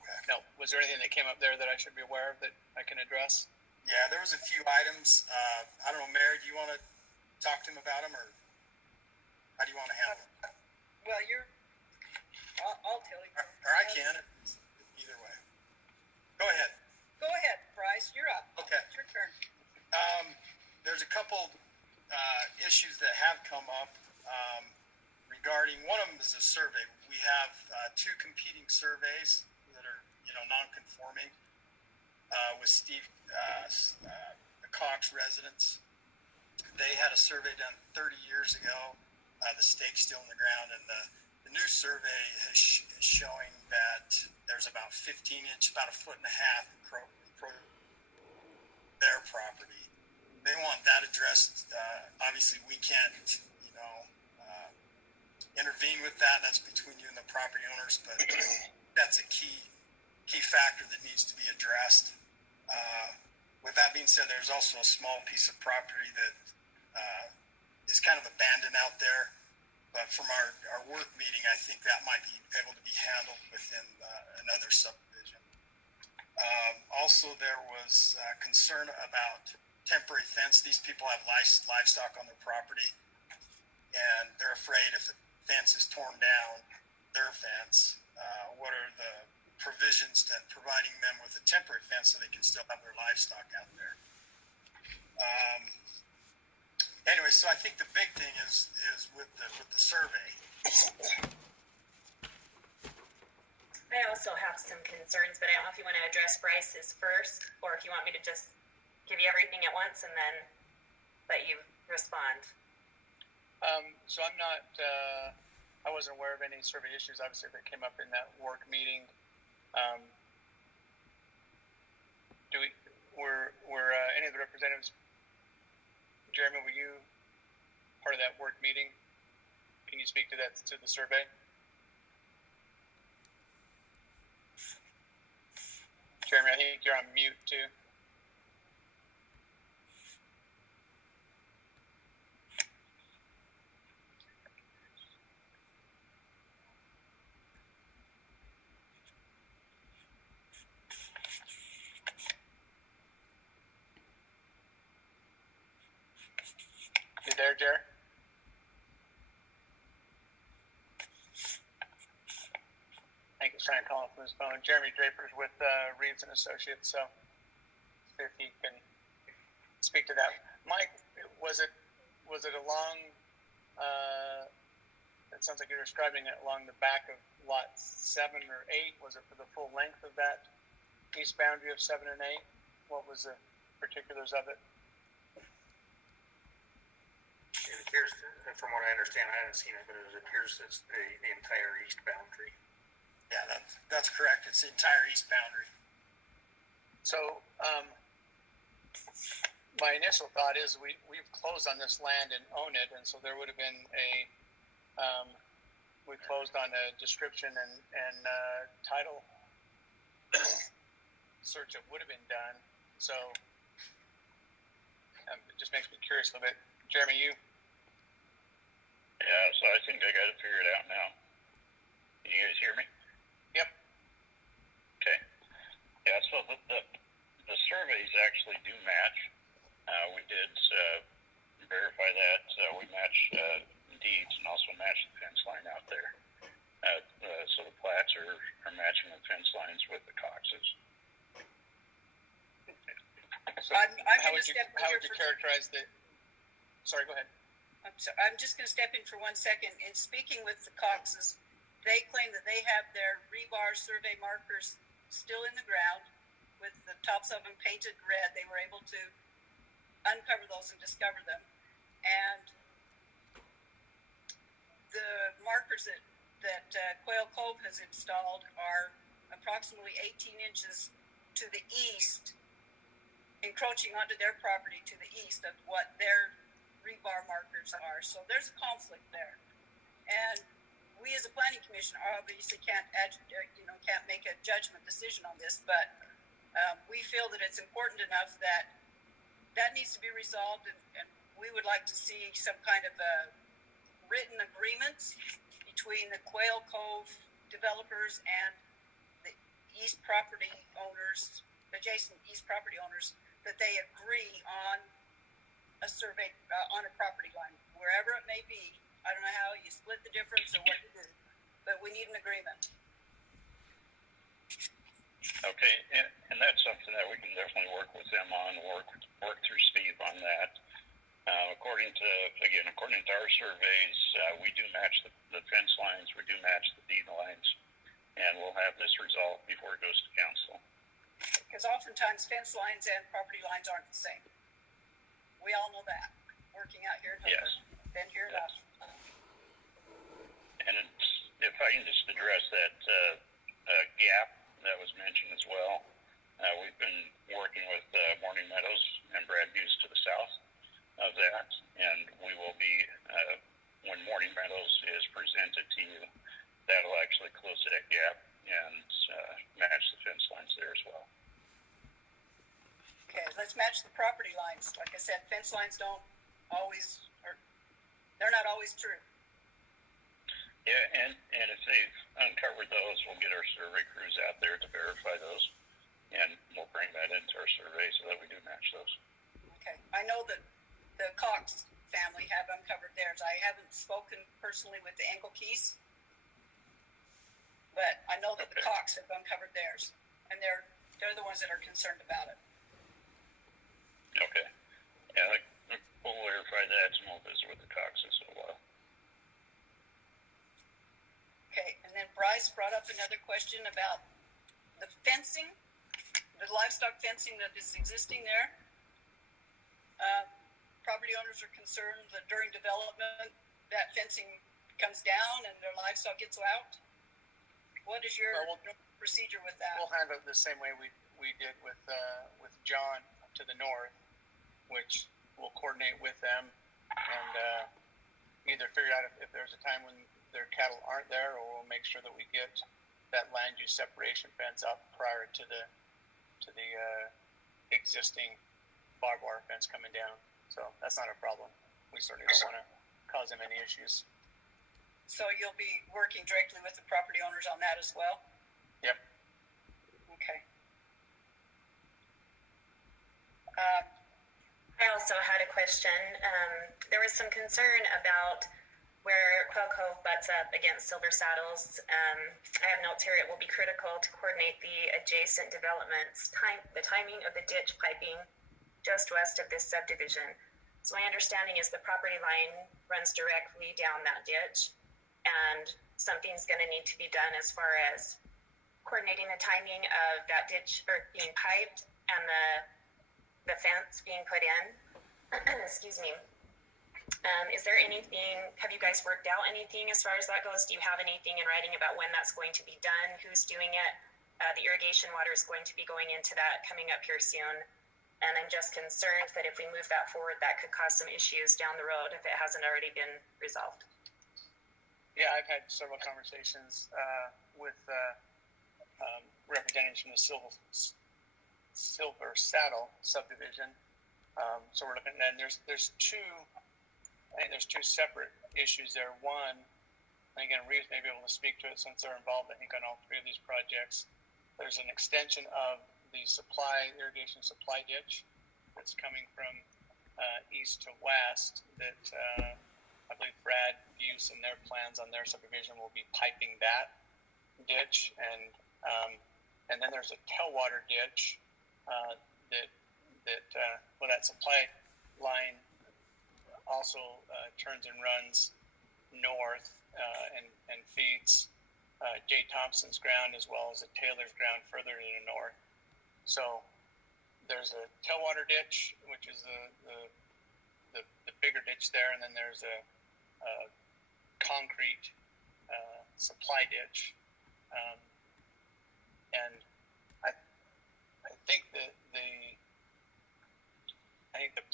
Okay. No. Was there anything that came up there that I should be aware of that I can address? Yeah, there was a few items. I don't know, Mary, do you want to talk to him about them, or how do you want to handle it? Well, I'll tell you. Or I can, either way. Go ahead. Go ahead, Bryce, you're up. Okay. It's your turn. There's a couple issues that have come up regarding, one of them is a survey. We have two competing surveys that are, non-conforming with Steve Cox residents. They had a survey done 30 years ago. The stake's still in the ground, and the new survey is showing that there's about 15-inch, about a foot and a half their property. They want that addressed. Obviously, we can't, intervene with that. That's between you and the property owners, but that's a key factor that needs to be addressed. With that being said, there's also a small piece of property that is kind of abandoned out there. But from our work meeting, I think that might be able to be handled within another subdivision. Also, there was concern about temporary fence. These people have livestock on their property, and they're afraid if the fence is torn down, their fence, what are the provisions that providing them with a temporary fence so they can still have their livestock out there. Anyway, so I think the big thing is with the survey. I also have some concerns, but I don't know if you want to address Bryce's first, or if you want me to just give you everything at once and then let you respond. So I'm not, I wasn't aware of any survey issues, obviously, that came up in that work meeting. Were any of the representatives, Jeremy, were you part of that work meeting? Can you speak to that, to the survey? Jeremy, I think you're on mute too. You there, Jer? I think he's trying to call him from his phone. Jeremy Draper's with Reeves and Associates, so see if he can speak to that. Mike, was it along? It sounds like you're describing it along the back of lot 7 or 8. Was it for the full length of that east boundary of 7 and 8? What was the particulars of it? It appears, from what I understand, I haven't seen it, but it appears it's the entire east boundary. Yeah, that's correct. It's the entire east boundary. So, my initial thought is we've closed on this land and own it, and so there would have been we closed on a description and title search that would have been done. So it just makes me curious a little bit. Jeremy, you? Yeah, so I think I got it figured out now. Can you guys hear me? Yep. Okay. Yeah, so the surveys actually do match. We did verify that. We matched deeds and also matched the fence line out there. So the plats are matching the fence lines with the Coxes. So I'm how gonna would you step in how here would you for- characterize the? Sorry, go ahead. I'm just going to step in for 1 second. In speaking with the Coxes, they claim that they have their rebar survey markers still in the ground with the tops of them painted red. They were able to uncover those and discover them. And the markers that Quail Cove has installed are approximately 18 inches to the east, encroaching onto their property to the east of what their rebar markers are. So there's a conflict there. And we as a planning commission obviously can't make a judgment decision on this, but we feel that it's important enough that needs to be resolved, and we would like to see some kind of a written agreement between the Quail Cove developers and the east property owners, adjacent east property owners, that they agree on a survey on a property line, wherever it may be. I don't know how you split the difference or what you do, but we need an agreement. Okay, and that's something that we can definitely work with them on, work through Steve on that. According to our surveys, we do match the fence lines, we do match the deed lines, and we'll have this resolved before it goes to council. Because oftentimes fence lines and property lines aren't the same. We all know that, working out here in Hoofer. Yes. Been here enough. And if I can just address that gap that was mentioned as well, we've been working with Morning Meadows and Brad Hughes to the south of that, and we will be, when Morning Meadows is presented to you, that'll actually close that gap and match the fence lines there as well. Okay, let's match the property lines. Like I said, fence lines they're not always true. Yeah, and if they've uncovered those, we'll get our survey crews out there to verify those, and we'll bring that into our survey so that we do match those. Okay, I know that the Cox family have uncovered theirs. I haven't spoken personally with the Engelkeys, but I know that the Cox have uncovered theirs, and they're the ones that are concerned about it. Okay. Yeah, we'll verify that and we'll visit with the Coxes in a while. Okay, and then Bryce brought up another question about the fencing, the livestock fencing that is existing there. Property owners are concerned that during development, that fencing comes down and their livestock gets out. What is your procedure with that? We'll handle it the same way we did with John to the north, which we'll coordinate with them and either figure out if there's a time when their cattle aren't there, or we'll make sure that we get that land use separation fence up prior to the existing barbed wire fence coming down. So that's not a problem. We certainly don't want to cause them any issues. So you'll be working directly with the property owners on that as well? Yep. Okay. I also had a question. There was some concern about where Quail Cove butts up against Silver Saddles. I have notes here. It will be critical to coordinate the adjacent developments, the timing of the ditch piping just west of this subdivision. So my understanding is the property line runs directly down that ditch, and something's going to need to be done as far as coordinating the timing of that ditch or being piped and the fence being put in. Excuse me. Is there anything, have you guys worked out anything as far as that goes? Do you have anything in writing about when that's going to be done? Who's doing it? The irrigation water is going to be going into that coming up here soon. And I'm just concerned that if we move that forward, that could cause some issues down the road if it hasn't already been resolved. Yeah, I've had several conversations with representatives from the Silver Saddle subdivision. So we're looking at, and there's two separate issues there. One, and again, Reeves may be able to speak to it since they're involved, I think, on all three of these projects. There's an extension of the irrigation supply ditch that's coming from east to west that I believe Brad Buse and their plans on their subdivision will be piping that ditch, and then there's a tailwater ditch that supply line also turns and runs north and feeds Jay Thompson's ground as well as the Taylor's ground further to the north. So there's a tailwater ditch, which is the bigger ditch there, and then there's a concrete supply ditch. And I think that the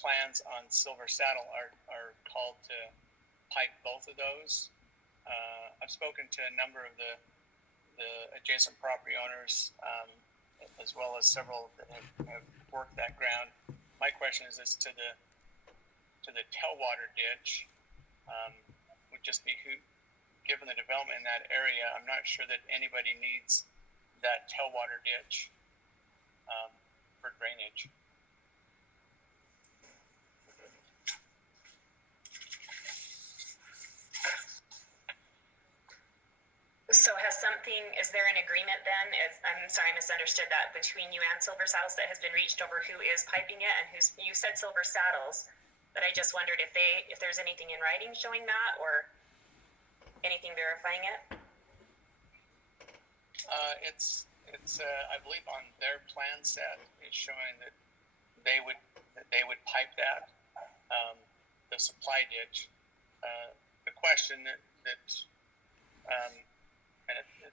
plans on Silver Saddle are called to pipe both of those. I've spoken to a number of the adjacent property owners, as well as several that have worked that ground. My question is as to the tailwater ditch, would just be given the development in that area, I'm not sure that anybody needs that tailwater ditch for drainage. So is there an agreement then, I'm sorry, I misunderstood that, between you and Silver Saddles that has been reached over who is piping it and you said Silver Saddles, but I just wondered if there's anything in writing showing that or anything verifying it? It's I believe on their plan set, it's showing that they would pipe that, the supply ditch. The question that and it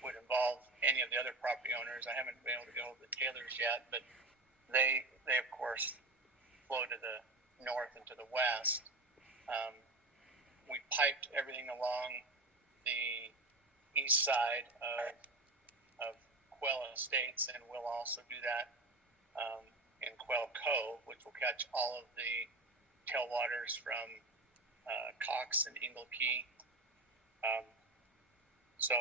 would involve any of the other property owners. I haven't been able to go to the Taylors yet, but they of course flow to the north and to the west. We piped everything along the east side of Quail Estates, and we'll also do that in Quail Cove, which will catch all of the tailwaters from Cox and Ingle Key. So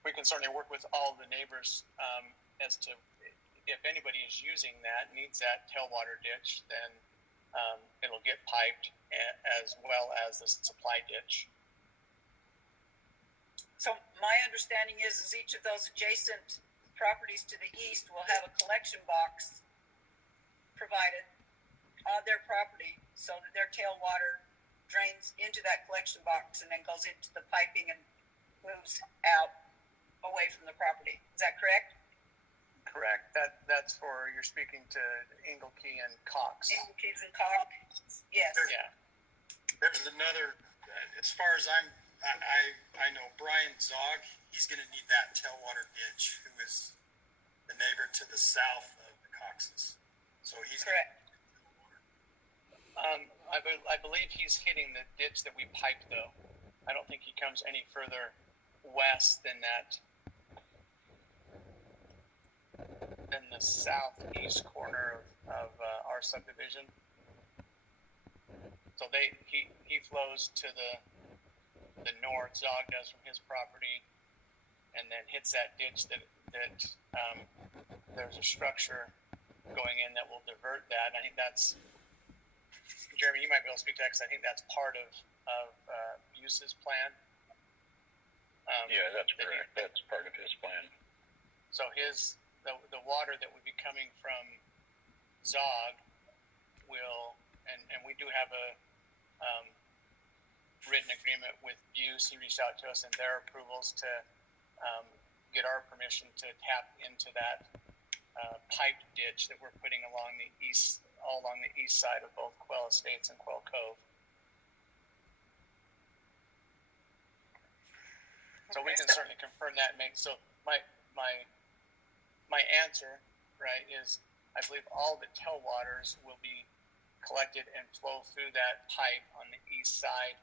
we can certainly work with all the neighbors as to if anybody is using that, needs that tailwater ditch, then it'll get piped as well as the supply ditch. So my understanding is each of those adjacent properties to the east will have a collection box provided on their property so that their tailwater drains into that collection box and then goes into the piping and moves out away from the property. Is that correct? Correct. That's for, you're speaking to Ingle Key and Cox. Ingle Keys and Cox. Yes. There's another, as far as I know, Brian Zog, he's going to need that tailwater ditch, who is the neighbor to the south of the Coxes. So he's correct. I believe he's hitting the ditch that we piped, though. I don't think he comes any further west than the southeast corner of our subdivision. So he flows to the north, Zog does, from his property, and then hits that ditch that there's a structure going in that will divert that. I think that's, Jeremy, you might be able to speak to that because I think that's part of Buse's plan. Yeah, that's correct. That's part of his plan. So the water that would be coming from Zog will, and we do have a written agreement with Buse. He reached out to us and their approvals to get our permission to tap into that pipe ditch that we're putting all along the east side of both Quail Estates and Quail Cove. So we can certainly confirm that. So my answer, right, is I believe all the tailwaters will be collected and flow through that pipe on the east side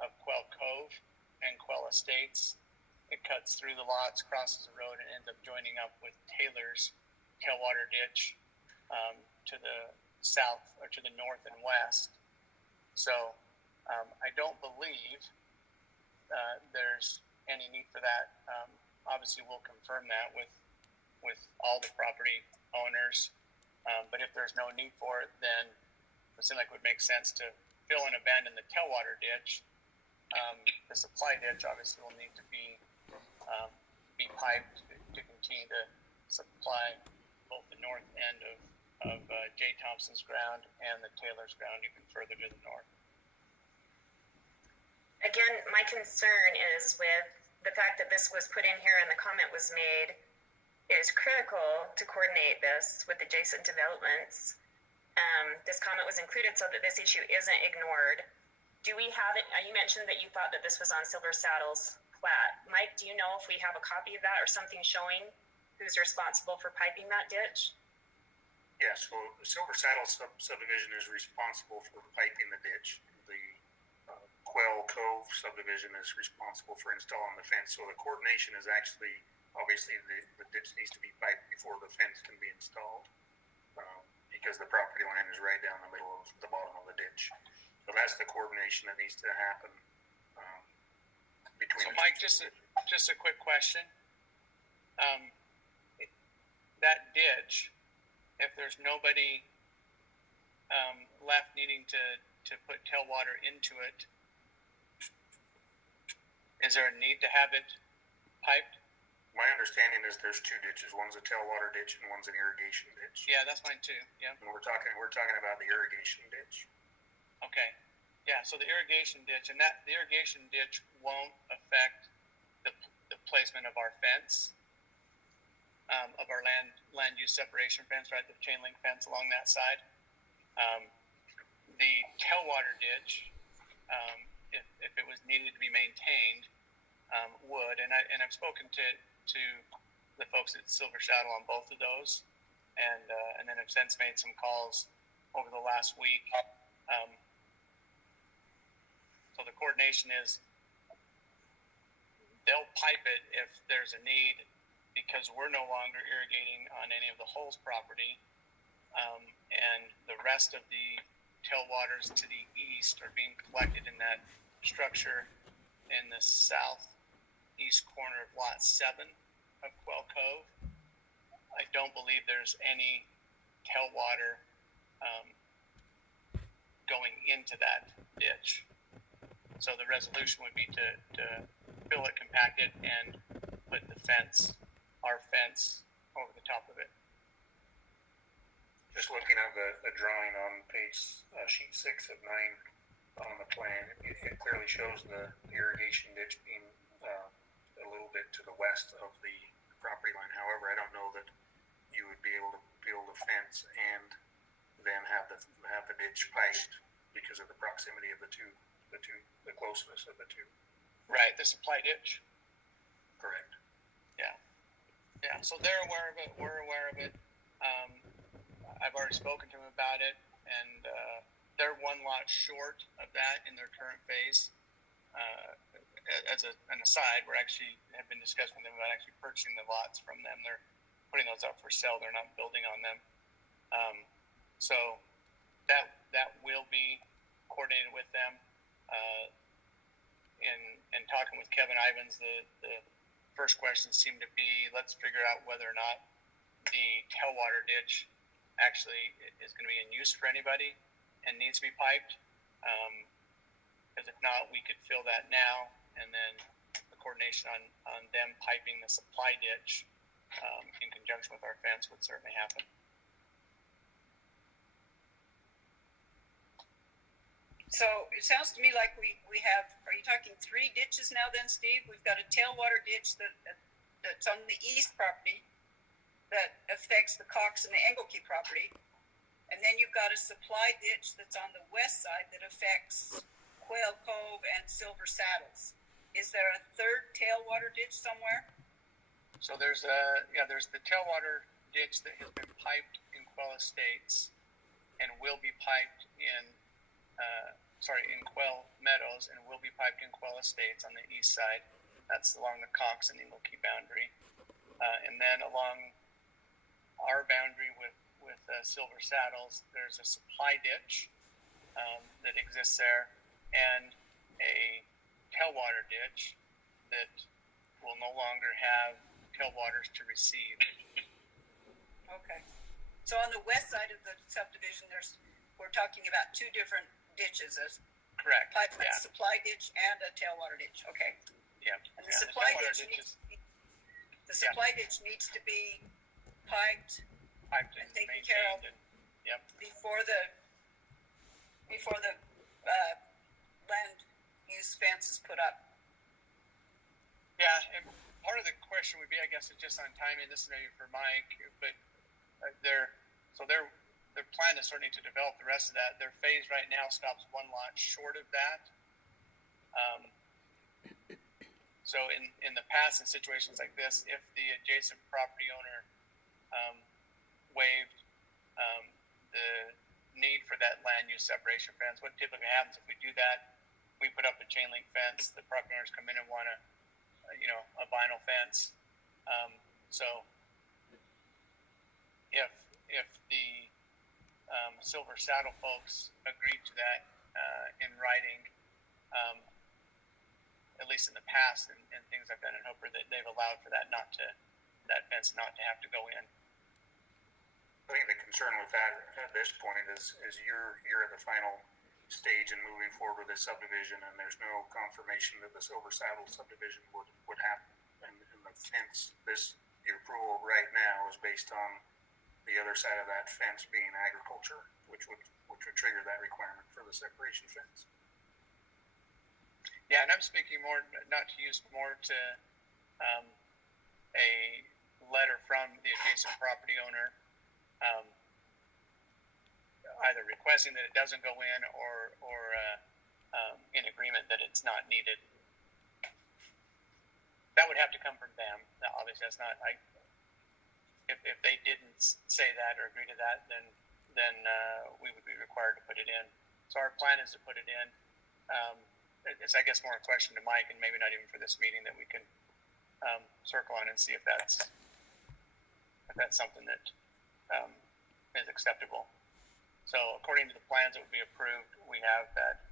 of Quail Cove and Quail Estates. It cuts through the lots, crosses the road, and ends up joining up with Taylor's tailwater ditch to the south, or to the north and west. So I don't believe there's any need for that. Obviously, we'll confirm that with all the property owners. But if there's no need for it, then it seems like it would make sense to fill and abandon the tailwater ditch. The supply ditch obviously will need to be piped to continue to supply both the north end of Jay Thompson's ground and the Taylor's ground even further to the north. Again, my concern is with the fact that this was put in here and the comment was made. It is critical to coordinate this with adjacent developments. This comment was included so that this issue isn't ignored. Do we have it? You mentioned that you thought that this was on Silver Saddle's plat. Mike, do you know if we have a copy of that or something showing who's responsible for piping that ditch? Yeah, so the Silver Saddle subdivision is responsible for piping the ditch. The Quail Cove subdivision is responsible for installing the fence. So the coordination is actually, obviously, the ditch needs to be piped before the fence can be installed, because the property line is right down the middle of the bottom of the ditch. So that's the coordination that needs to happen between. So, Mike, just a quick question. That ditch, if there's nobody left needing to put tailwater into it, is there a need to have it piped? My understanding is there's two ditches. One's a tailwater ditch and one's an irrigation ditch. Yeah, that's mine too. Yeah. And we're talking about the irrigation ditch. Okay. Yeah. So the irrigation ditch, and the irrigation ditch won't affect the placement of our fence, of our land use separation fence, right? The chain link fence along that side. The tailwater ditch, if it was needed to be maintained, would, and I've spoken to the folks at Silver Saddle on both of those, and then have since made some calls over the last week. So the coordination is they'll pipe it if there's a need, because we're no longer irrigating on any of the Holes property, and the rest of the tailwaters to the east are being collected in that structure in the southeast corner of Lot 7 of Quail Cove. I don't believe there's any tailwater going into that ditch. So the resolution would be to fill it, compact it, and put the fence, our fence, over the top of it. Just looking at the drawing on page sheet 6 of 9 on the plan, it clearly shows the irrigation ditch being a little bit to the west of the property line. However, I don't know that you would be able to build a fence and then have the ditch piped because of the proximity of the closeness of the two. Right, the supply ditch. Correct. Yeah. So they're aware of it. We're aware of it. I've already spoken to them about it, and they're one lot short of that in their current phase. As an aside, we have been discussing with them about actually purchasing the lots from them. They're putting those up for sale. They're not building on them. So that will be coordinated with them. In talking with Kevin Ivins, the first question seemed to be, let's figure out whether or not the tailwater ditch actually is going to be in use for anybody and needs to be piped. Because if not, we could fill that now, and then the coordination on them piping the supply ditch in conjunction with our fence would certainly happen. So it sounds to me like we have, are you talking 3 ditches now then, Steve? We've got a tailwater ditch that's on the east property that affects the Cox and the Engelke property. And then you've got a supply ditch that's on the west side that affects Quail, Cove, and Silver Saddles. Is there a 3rd tailwater ditch somewhere? So there's the tailwater ditch that has been piped in Quail Estates and will be piped in Quail Meadows and will be piped in Quail Estates on the east side. That's along the Cox and Engelke boundary. And then along our boundary with Silver Saddles, there's a supply ditch that exists there and a tailwater ditch that will no longer have tailwaters to receive. Okay. So on the west side of the subdivision, we're talking about 2 different ditches, Correct. A supply ditch and a tailwater ditch. Okay. Yeah. And the supply ditch needs to be piped and taken care of before the land use fence is put up. Yeah, and part of the question would be, I guess, it's just on timing. This is maybe for Mike, but their plan is certainly to develop the rest of that. Their phase right now stops 1 lot short of that. So in the past, in situations like this, if the adjacent property owner waived the need for that land use separation fence, what typically happens if we do that, we put up a chain link fence, the property owners come in and want a vinyl fence. So if the Silver Saddle folks agreed to that in writing, at least in the past, and things I've done in Hoofer, that they've allowed for that fence not to have to go in. I think the concern with that at this point is you're at the final stage in moving forward with this subdivision, and there's no confirmation that the Silver Saddle subdivision would happen. And the fence, your approval right now is based on the other side of that fence being agriculture, which would trigger that requirement for the separation fence. Yeah, and I'm speaking more, not to use more to a letter from the adjacent property owner, either requesting that it doesn't go in or in agreement that it's not needed. That would have to come from them. Now, obviously, that's not. If they didn't say that or agree to that, then we would be required to put it in. So our plan is to put it in. It's, I guess, more a question to Mike, and maybe not even for this meeting, that we can circle on and see if that's something that is acceptable. So according to the plans that would be approved, we have that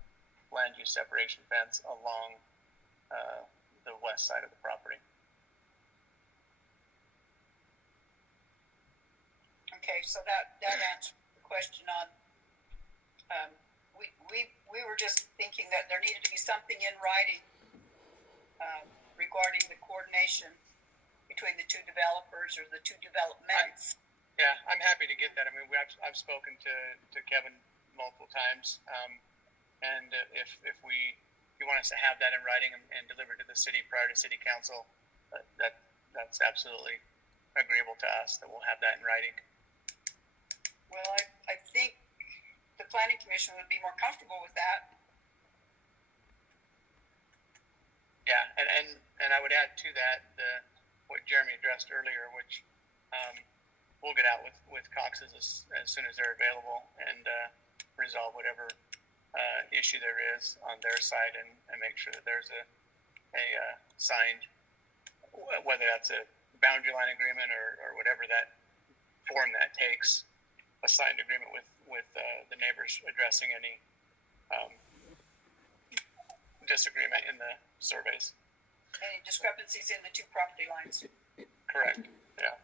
land use separation fence along the west side of the property. Okay, so that answers the question on. We were just thinking that there needed to be something in writing regarding the coordination between the 2 developers or the 2 developments. Yeah, I'm happy to get that. I mean, I've spoken to Kevin multiple times, and if you want us to have that in writing and delivered to the city prior to city council, that's absolutely agreeable to us. That we'll have that in writing. Well, I think the planning commission would be more comfortable with that. Yeah, and I would add to that what Jeremy addressed earlier, which we'll get out with Cox's as soon as they're available and resolve whatever issue there is on their side and make sure that there's a signed, whether that's a boundary line agreement or whatever that form that takes, a signed agreement with the neighbors addressing any disagreement in the surveys. Any discrepancies in the 2 property lines. Correct. Yeah.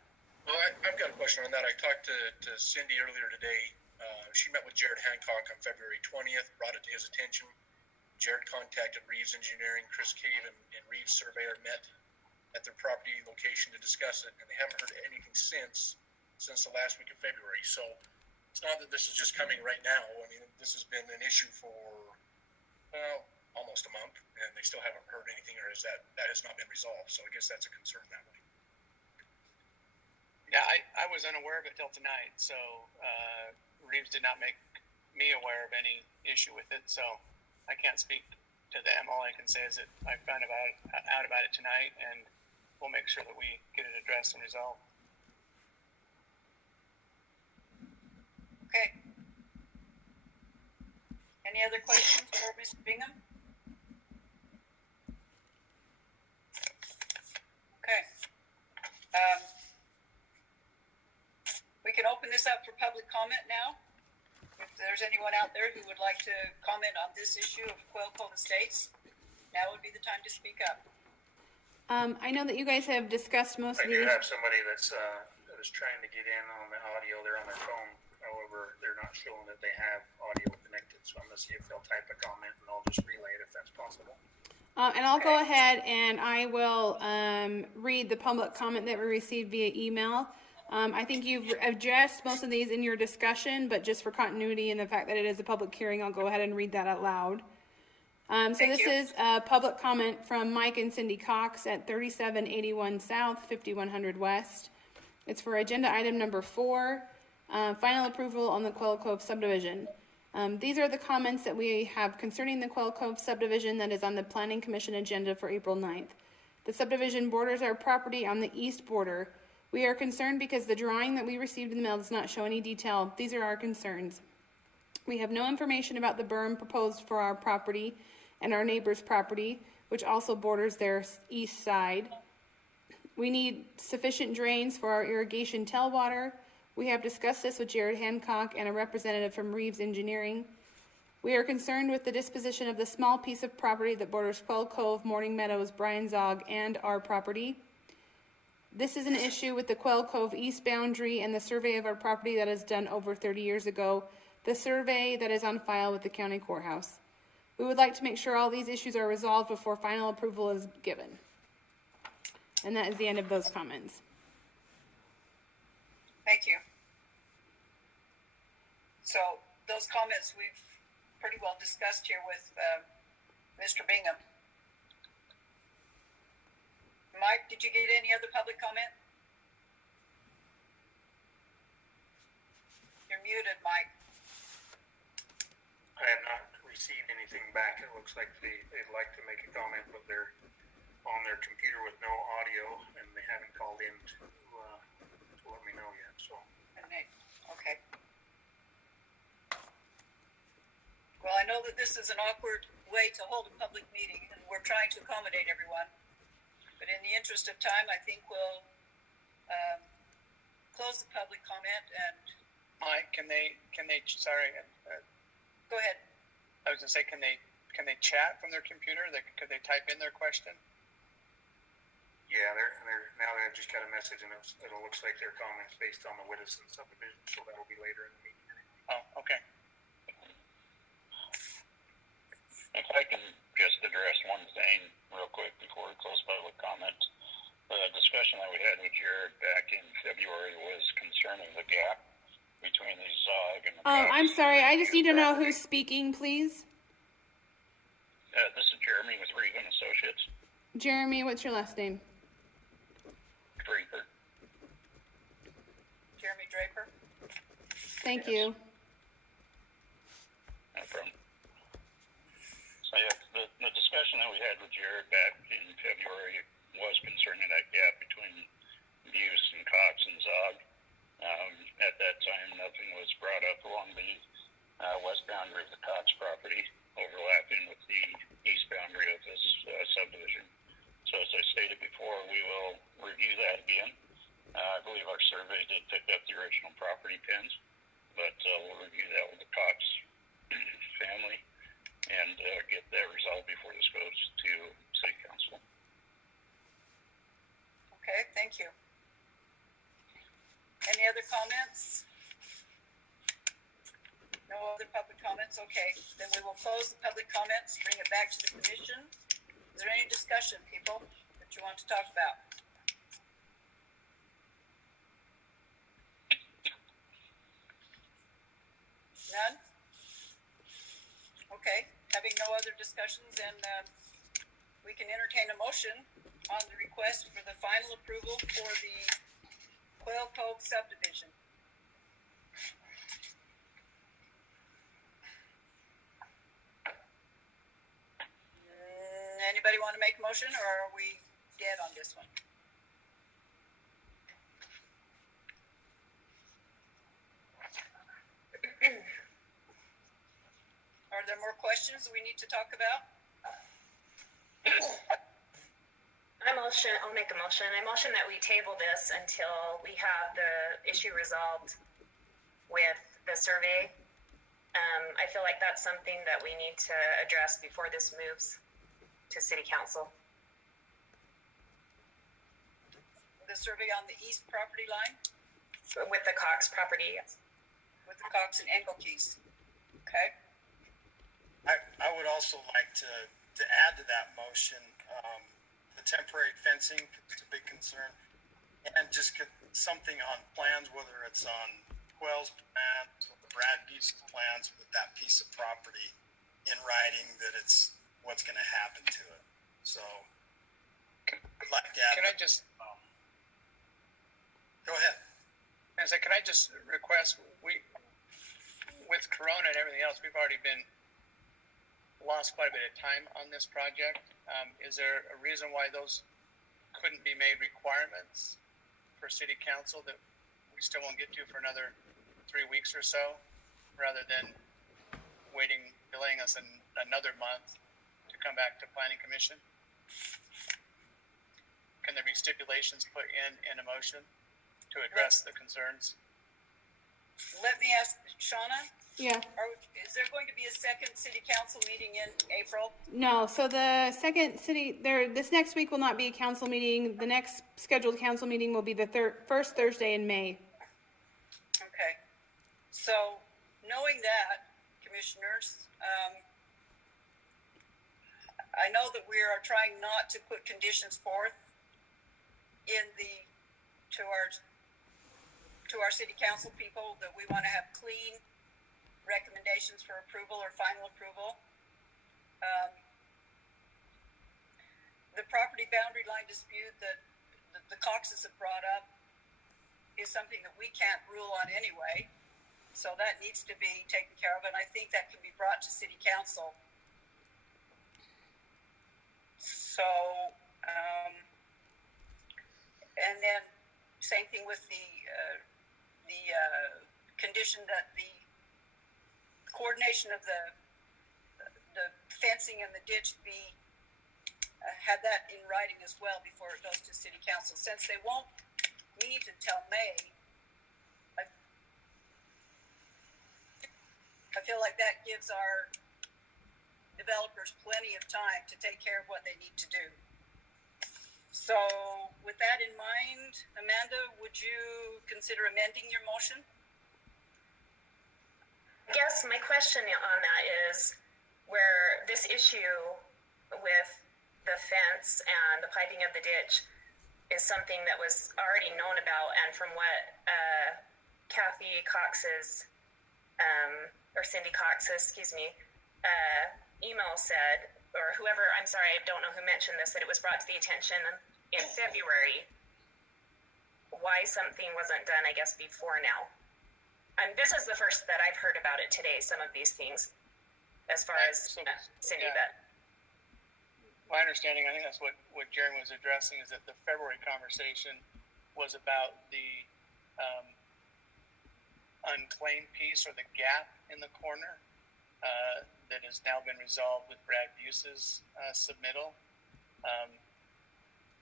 Well, I've got a question on that. I talked to Cindy earlier today. She met with Jared Hancock on February 20th, brought it to his attention. Jared contacted Reeves Engineering, Chris Cave, and Reeves Surveyor met at their property location to discuss it, and they haven't heard anything since the last week of February. So it's not that this is just coming right now. I mean, this has been an issue for well, almost a month, and they still haven't heard anything, or that has not been resolved. So I guess that's a concern that way. Yeah, I was unaware of it till tonight, so Reeves did not make me aware of any issue with it, so I can't speak to them. All I can say is that I found out about it tonight, and we'll make sure that we get it addressed and resolved. Okay. Any other questions for Mr. Bingham? Okay. We can open this up for public comment now. If there's anyone out there who would like to comment on this issue of Quail Cove Estates, now would be the time to speak up. I know that you guys have discussed most I of do these. have somebody that is trying to get in on the audio. They're on their phone. However, they're not showing that they have audio connected. So I'm going to see if they'll type a comment, and I'll just relay it if that's possible. And I'll go ahead and I will read the public comment that we received via email. I think you've addressed most of these in your discussion, but just for continuity and the fact that it is a public hearing, I'll go ahead and read that out loud. So this is a public comment from Mike and Cindy Cox at 3781 South, 5100 West. It's for agenda item number 4, final approval on the Quail Cove subdivision. These are the comments that we have concerning the Quail Cove subdivision that is on the Planning Commission agenda for April 9th. The subdivision borders our property on the east border. We are concerned because the drawing that we received in the mail does not show any detail. These are our concerns. We have no information about the berm proposed for our property and our neighbor's property, which also borders their east side. We need sufficient drains for our irrigation tailwater. We have discussed this with Jared Hancock and a representative from Reeves Engineering. We are concerned with the disposition of the small piece of property that borders Quail Cove, Morning Meadows, Bryan Zog, and our property. This is an issue with the Quail Cove east boundary and the survey of our property that is done over 30 years ago, the survey that is on file with the county courthouse. We would like to make sure all these issues are resolved before final approval is given. And that is the end of those comments. Thank you. So those comments we've pretty well discussed here with Mr. Bingham. Mike, did you get any other public comment? You're muted, Mike. I have not received anything back. It looks like they'd like to make a comment, but they're on their computer with no audio, and they haven't called in to let me know yet. So. Okay. Well, I know that this is an awkward way to hold a public meeting, and we're trying to accommodate everyone. But in the interest of time, I think we'll close the public comment and. Mike, can they? Sorry. Go ahead. I was gonna say, can they chat from their computer? Could they type in their question? Yeah, they're now they've just got a message, and it looks like their comments based on the Widdowson subdivision, so that'll be later in the meeting. Oh, okay. If I can just address one thing real quick before we close public comment. The discussion that we had with Jared back in February was concerning the gap between the Zog and the I'm sorry, I just need to know who's speaking, please. This is Jeremy with Regan Associates. Jeremy, what's your last name? Draper. Jeremy Draper. Thank you. No problem. So yeah, the discussion that we had with Jared back in February was concerning that gap between Buse and Cox and Zog. At that time, nothing was brought up along the west boundary of the Cox property, overlapping with the east boundary of this subdivision. So as I stated before, we will review that again. I believe our survey did pick up the original property pins, but we'll review that with the Cox family and get that resolved before this goes to City Council. Okay, thank you. Any other comments? No other public comments? Okay, then we will close the public comments, bring it back to the commission. Is there any discussion, people, that you want to talk about? None? Okay, having no other discussions, and we can entertain a motion on the request for the final approval for the Quail Cove subdivision. Anybody want to make a motion, or are we dead on this one? Are there more questions we need to talk about? I'll make a motion. I motion that we table this until we have the issue resolved with the survey. I feel like that's something that we need to address before this moves to city council. The survey on the east property line? With the Cox property, yes. With the Cox and Engelkeys. Okay. I would also like to add to that motion, the temporary fencing is a big concern, and just something on plans, whether it's on Quail's plans or Brad Buse's plans with that piece of property in writing that it's what's going to happen to it. So I'd like to add. Can I just go ahead? Can I just request, with Corona and everything else, we've already lost quite a bit of time on this project. Is there a reason why those couldn't be made requirements for city council that we still won't get to for another 3 weeks or so, rather than delaying us another month to come back to planning commission? Can there be stipulations put in a motion to address the concerns? Let me ask Shauna. Yeah. Is there going to be a second city council meeting in April? No, so the second this next week will not be a council meeting. The next scheduled council meeting will be the first Thursday in May. Okay. So, knowing that, commissioners, I know that we are trying not to put conditions forth to our city council people, that we want to have clean recommendations for approval or final approval. The property boundary line dispute that the Coxes have brought up is something that we can't rule on anyway, so that needs to be taken care of, and I think that can be brought to city council. So, and then same thing with the condition that the coordination of the fencing and the ditch be had that in writing as well before it goes to city council. Since they won't meet until May, I feel like that gives our developers plenty of time to take care of what they need to do. So with that in mind, Amanda, would you consider amending your motion? Yes, my question on that is where this issue with the fence and the piping of the ditch is something that was already known about, and from what Kathy Cox's, or Cindy Cox's, email said, or whoever, I'm sorry, I don't know who mentioned this, that it was brought to the attention in February why something wasn't done, I guess, before now. And this is the first that I've heard about it today, some of these things, as far as Cindy, yeah. but. My understanding, I think that's what Jeremy was addressing, is that the February conversation was about the unclaimed piece, or the gap in the corner, that has now been resolved with Brad Buse's submittal.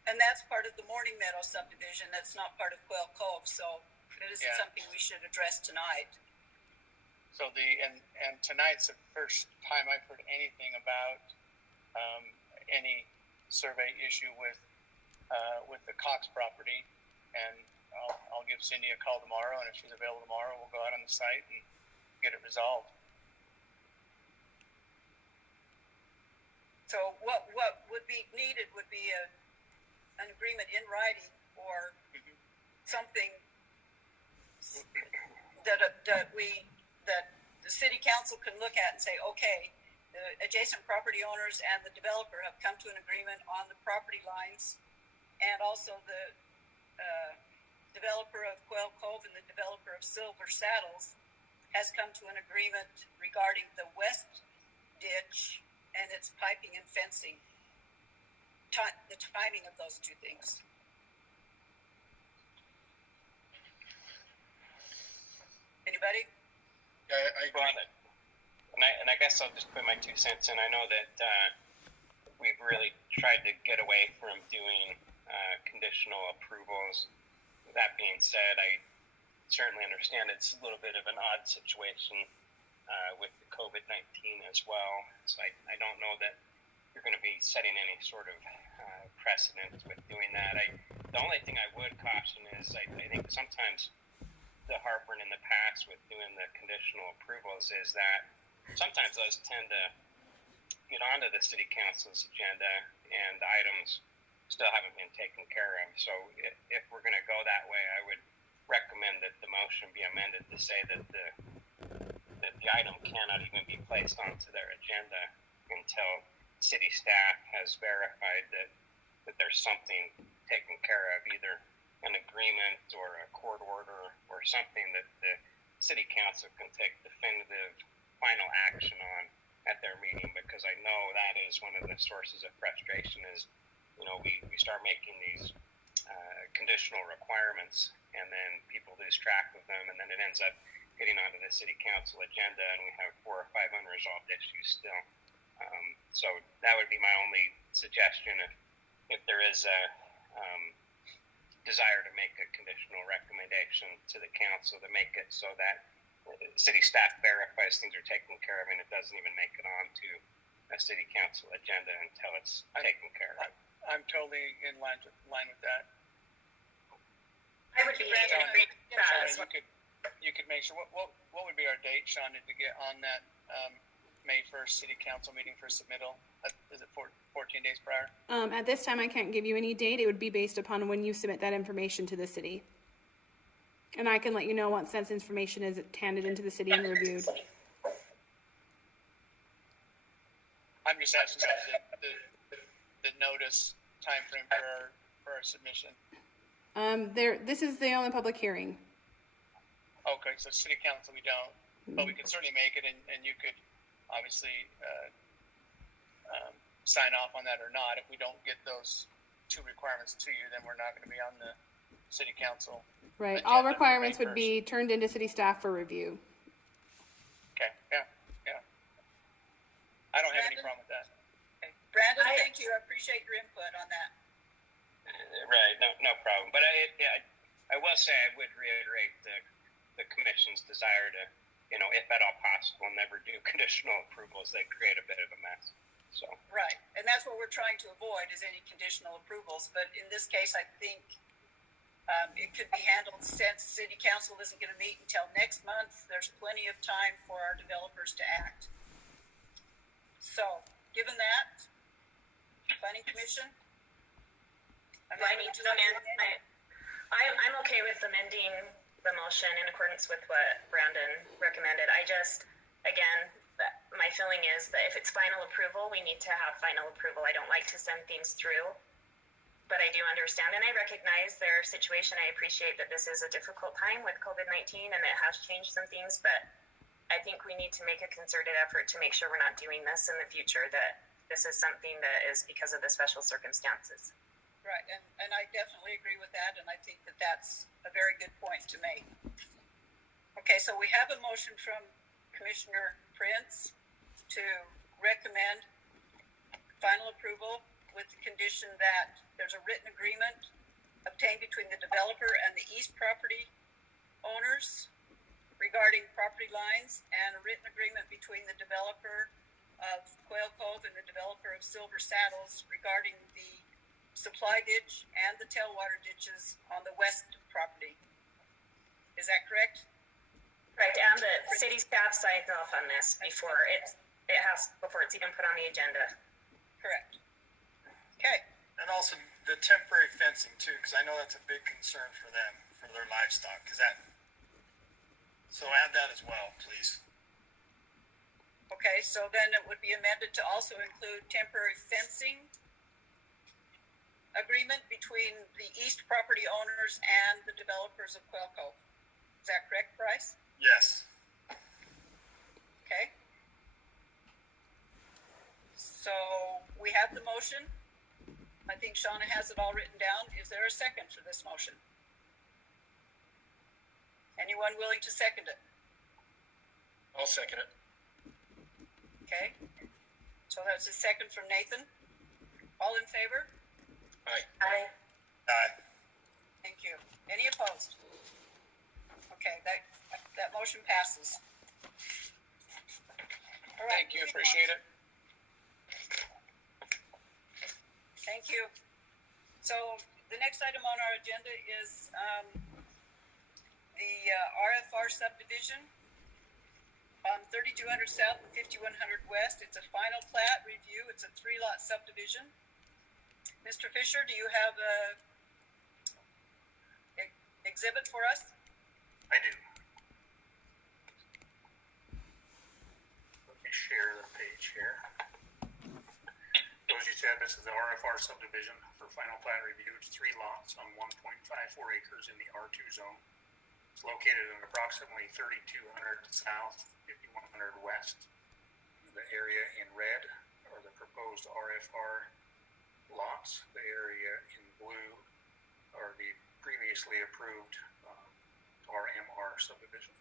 And that's part of the Morning Meadow subdivision. That's not part of Quail Cove, so it isn't something we should address tonight. So and tonight's the first time I've heard anything about any survey issue with the Cox property, and I'll give Cindy a call tomorrow, and if she's available tomorrow, we'll go out on the site and get it resolved. So what would be needed would be an agreement in writing, or something that the city council can look at and say, okay, the adjacent property owners and the developer have come to an agreement on the property lines, and also the developer of Quail Cove and the developer of Silver Saddles has come to an agreement regarding the west ditch and its piping and fencing. The timing of those two things. Anybody? I agree. And I guess I'll just put my 2 cents in. I know that we've really tried to get away from doing conditional approvals. That being said, I certainly understand it's a little bit of an odd situation with the COVID-19 as well. So I don't know that you're going to be setting any sort of precedent with doing that. The only thing I would caution is I think sometimes the heartburn in the past with doing the conditional approvals is that sometimes those tend to get onto the city council's agenda and items still haven't been taken care of. So if we're going to go that way, I would recommend that the motion be amended to say that the item cannot even be placed onto their agenda until city staff has verified that there's something taken care of, either an agreement or a court order or something that the city council can take definitive final action on at their meeting, because I know that is one of the sources of frustration is, we start making these conditional requirements and then people lose track of them, and then it ends up getting onto the city council agenda and we have 4 or 5 unresolved issues still. So that would be my only suggestion if there is a desire to make a conditional recommendation to the council, to make it so that city staff verifies things are taken care of and it doesn't even make it onto a city council agenda until it's taken care of. I'm totally in line with that. I would be in agreement with that as well. You could make sure, what would be our date, Sean, to get on that May 1st city council meeting for submittal? Is it 14 days prior? At this time, I can't give you any date. It would be based upon when you submit that information to the city. And I can let you know once that information is handed into the city and reviewed. I'm just asking about the notice timeframe for our submission. This is the only public hearing. Okay, so city council we don't, but we could certainly make it, and you could obviously sign off on that or not. If we don't get those 2 requirements to you, then we're not going to be on the city council. Right. All requirements would be turned into city staff for review. Okay. Yeah. I don't have any problem with that. Okay. Brandon, thank you. I appreciate your input on that. Right. No problem. But I will say I would reiterate the commission's desire to, if at all possible, never do conditional approvals. They create a bit of a mess. So. Right, and that's what we're trying to avoid is any conditional approvals. But in this case, I think it could be handled since city council isn't going to meet until next month. There's plenty of time for our developers to act. So, given that, planning commission. I'm okay with amending the motion in accordance with what Brandon recommended. Again, my feeling is that if it's final approval, we need to have final approval. I don't like to send things through, but I do understand and I recognize their situation. I appreciate that this is a difficult time with COVID-19 and it has changed some things, but I think we need to make a concerted effort to make sure we're not doing this in the future, that this is something that is because of the special circumstances. Right, and I definitely agree with that, and I think that that's a very good point to make. Okay, so we have a motion from Commissioner Prince to recommend final approval with the condition that there's a written agreement obtained between the developer and the east property owners regarding property lines, and a written agreement between the developer of Quail Cove and the developer of Silver Saddles regarding the supply ditch and the tailwater ditches on the west property. Is that correct? Right, and the city staff signs off on this before it's even put on the agenda. Correct. Okay. And also the temporary fencing too, because I know that's a big concern for them, for their livestock. So add that as well, please. Okay, Okay, so then it would be amended to also include temporary fencing agreement between the east property owners and the developers of Quail Cove. Is that correct, Bryce? Yes. Okay. So we have the motion. I think Shauna has it all written down. Is there a second for this motion? Anyone willing to second it? I'll second it. Okay. So that's a second from Nathan. All in favor? Aye. Aye. Aye. Thank you. Any opposed? Okay, that motion passes. All right, Thank you, appreciate it. Thank you. So the next item on our agenda is the RFR subdivision on 3200 South and 5100 West. It's a final plat review. It's a 3-lot subdivision. Mr. Fisher, do you have a exhibit for us? I do. Let me share the page here. So as you said, this is the RFR subdivision for final plat review. It's 3 lots on 1.54 acres in the R2 zone. It's located in approximately 3200 South, 5100 West. The area in red are the proposed RFR lots. The area in blue are the previously approved RMR subdivision.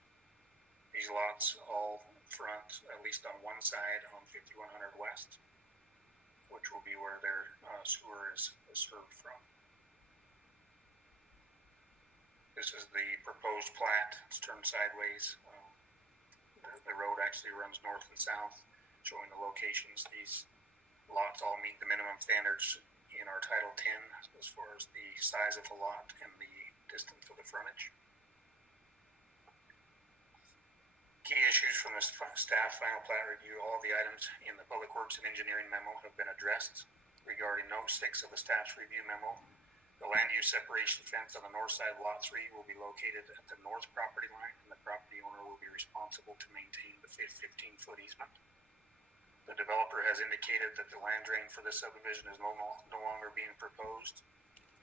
These lots all front, at least on one side, on 5100 West, which will be where their sewer is served from. This is the proposed plat. It's turned sideways. The road actually runs north and south, showing the locations. These lots all meet the minimum standards in our Title 10 as far as the size of the lot and the distance of the frontage. Key issues from the staff final plat review: all the items in the Public Works and Engineering memo have been addressed. Regarding note 6 of the staff's review memo, the land use separation fence on the north side of lot 3 will be located at the north property line, and the property owner will be responsible to maintain the 15-foot easement. The developer has indicated that the land drain for this subdivision is no longer being proposed,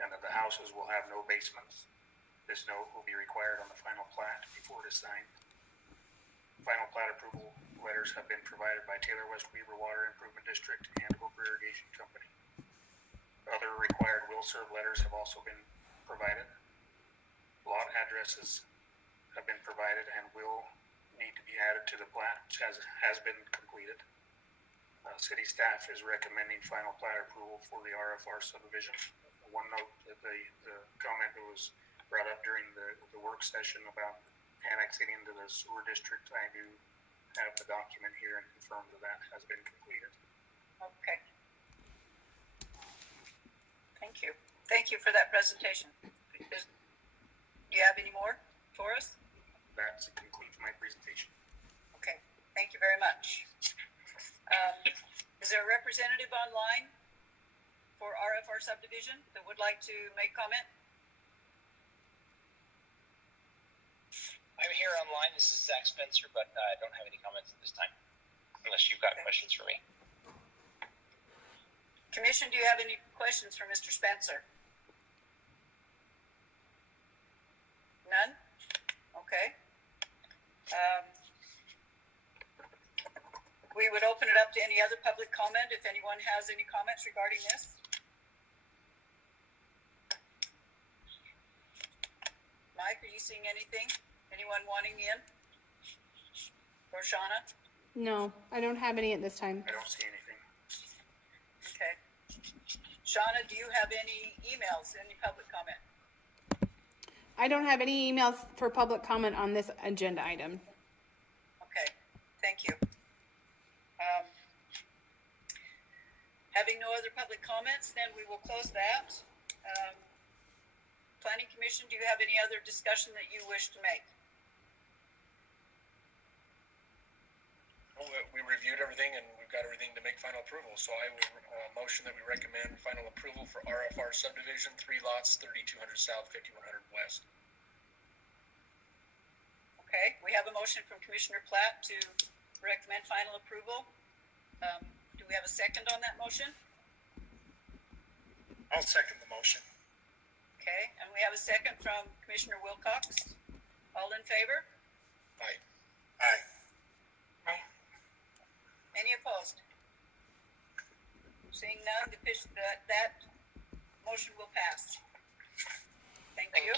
and that the houses will have no basements. This note will be required on the final plat before it is signed. Final plat approval letters have been provided by Taylor West Weaver Water Improvement District and Hoofer Irrigation Company. Other required will serve letters have also been provided. Lot addresses have been provided and will need to be added to the plat, which has been completed. City staff is recommending final plat approval for the RFR subdivision. One note that the comment that was brought up during the work session about annexing into the sewer district, I do have the document here and confirm that has been completed. Okay. Thank you. Thank you for that presentation. Do you have any more for us? That concludes my presentation. Okay. Thank you very much. Is there a representative online for RFR subdivision that would like to make comment? I'm here online. This is Zach Spencer, but I don't have any comments at this time, unless you've got questions for me. Commission, do you have any questions for Mr. Spencer? None? Okay. We would open it up to any other public comment if anyone has any comments regarding this. Mike, are you seeing anything? Anyone wanting in? Or Shauna? No, I don't have any at this time. I don't see anything. Okay. Shauna, do you have any emails, any public comment? I don't have any emails for public comment on this agenda item. Okay, thank you. Having no other public comments, then we will close that. Planning Commission, do you have any other discussion that you wish to make? Well, we reviewed everything and we've got everything to make final approval. So I will motion that we recommend final approval for RFR subdivision, 3 lots, 3200 South, 5100 West. Okay, we have a motion from Commissioner Plat to recommend final approval. Do we have a second on that motion? I'll second the motion. Okay, and we have a second from Commissioner Wilcox. All in favor? Aye. Aye. Any opposed? Seeing none, that motion will pass. Thank you.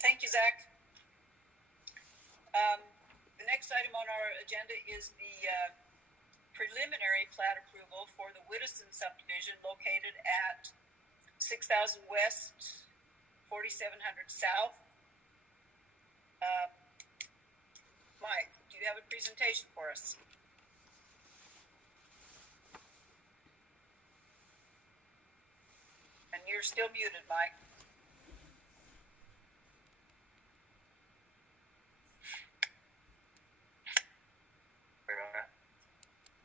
Thank you, Zach. The next item on our agenda is the preliminary plat approval for the Widdowson subdivision located at 6,000 West, 4,700 South. Mike, do you have a presentation for us? And you're still muted, Mike.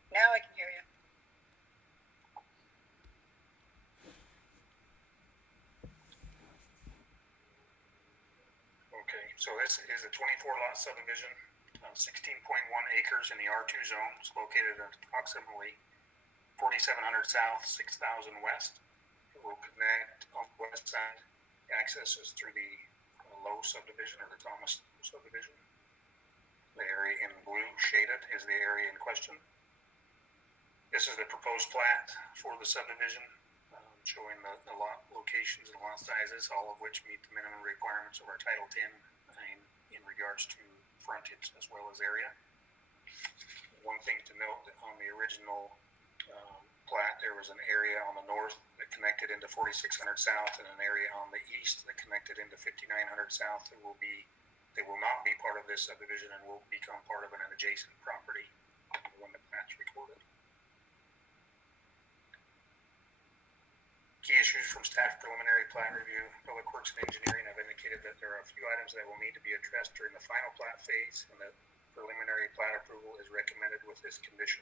Now I can hear you. Okay, so this is a 24 lot subdivision, 16.1 acres in the R2 zone. It's located at approximately 4,700 south, 6,000 west. It will connect on the west side. Access is through the Low subdivision or the Thomas subdivision. The area in blue shaded is the area in question. This is the proposed plat for the subdivision, showing the lot locations and lot sizes, all of which meet the minimum requirements of our Title 10 in regards to frontage as well as area. One thing to note, on the original plat, there was an area on the north that connected into 4,600 south and an area on the east that connected into 5,900 south. They will not be part of this subdivision and will become part of an adjacent property when the plat's recorded. Key issues from staff preliminary plat review. Public Works and Engineering have indicated that there are a few items that will need to be addressed during the final plat phase, and that preliminary plat approval is recommended with this condition.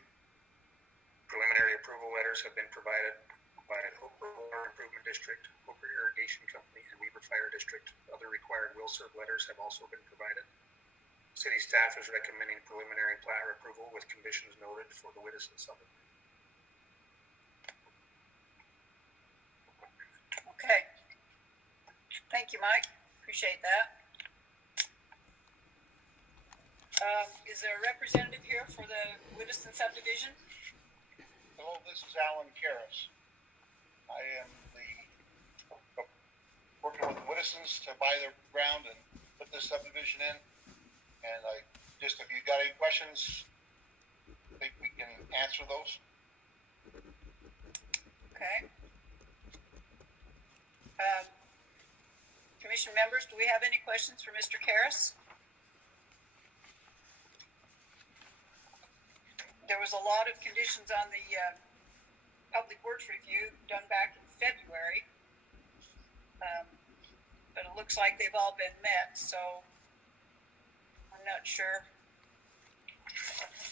Preliminary approval letters have been provided by Hoofer Water Improvement District, Hoofer Irrigation Company, and Weaver Fire District. Other required will serve letters have also been provided. City staff is recommending preliminary plat approval with conditions noted for the Widdowson subdivision. Okay. Thank you, Mike. Appreciate that. Is there a representative here for the Widdowson subdivision? Hello, this is Alan Karras. I am working with the Widdowsons to buy their ground and put this subdivision in. And if you got any questions, I think we can answer those. Okay. Commission members, do we have any questions for Mr. Karras? There was a lot of conditions on the Public Works review done back in February, but it looks like they've all been met, so I'm not sure.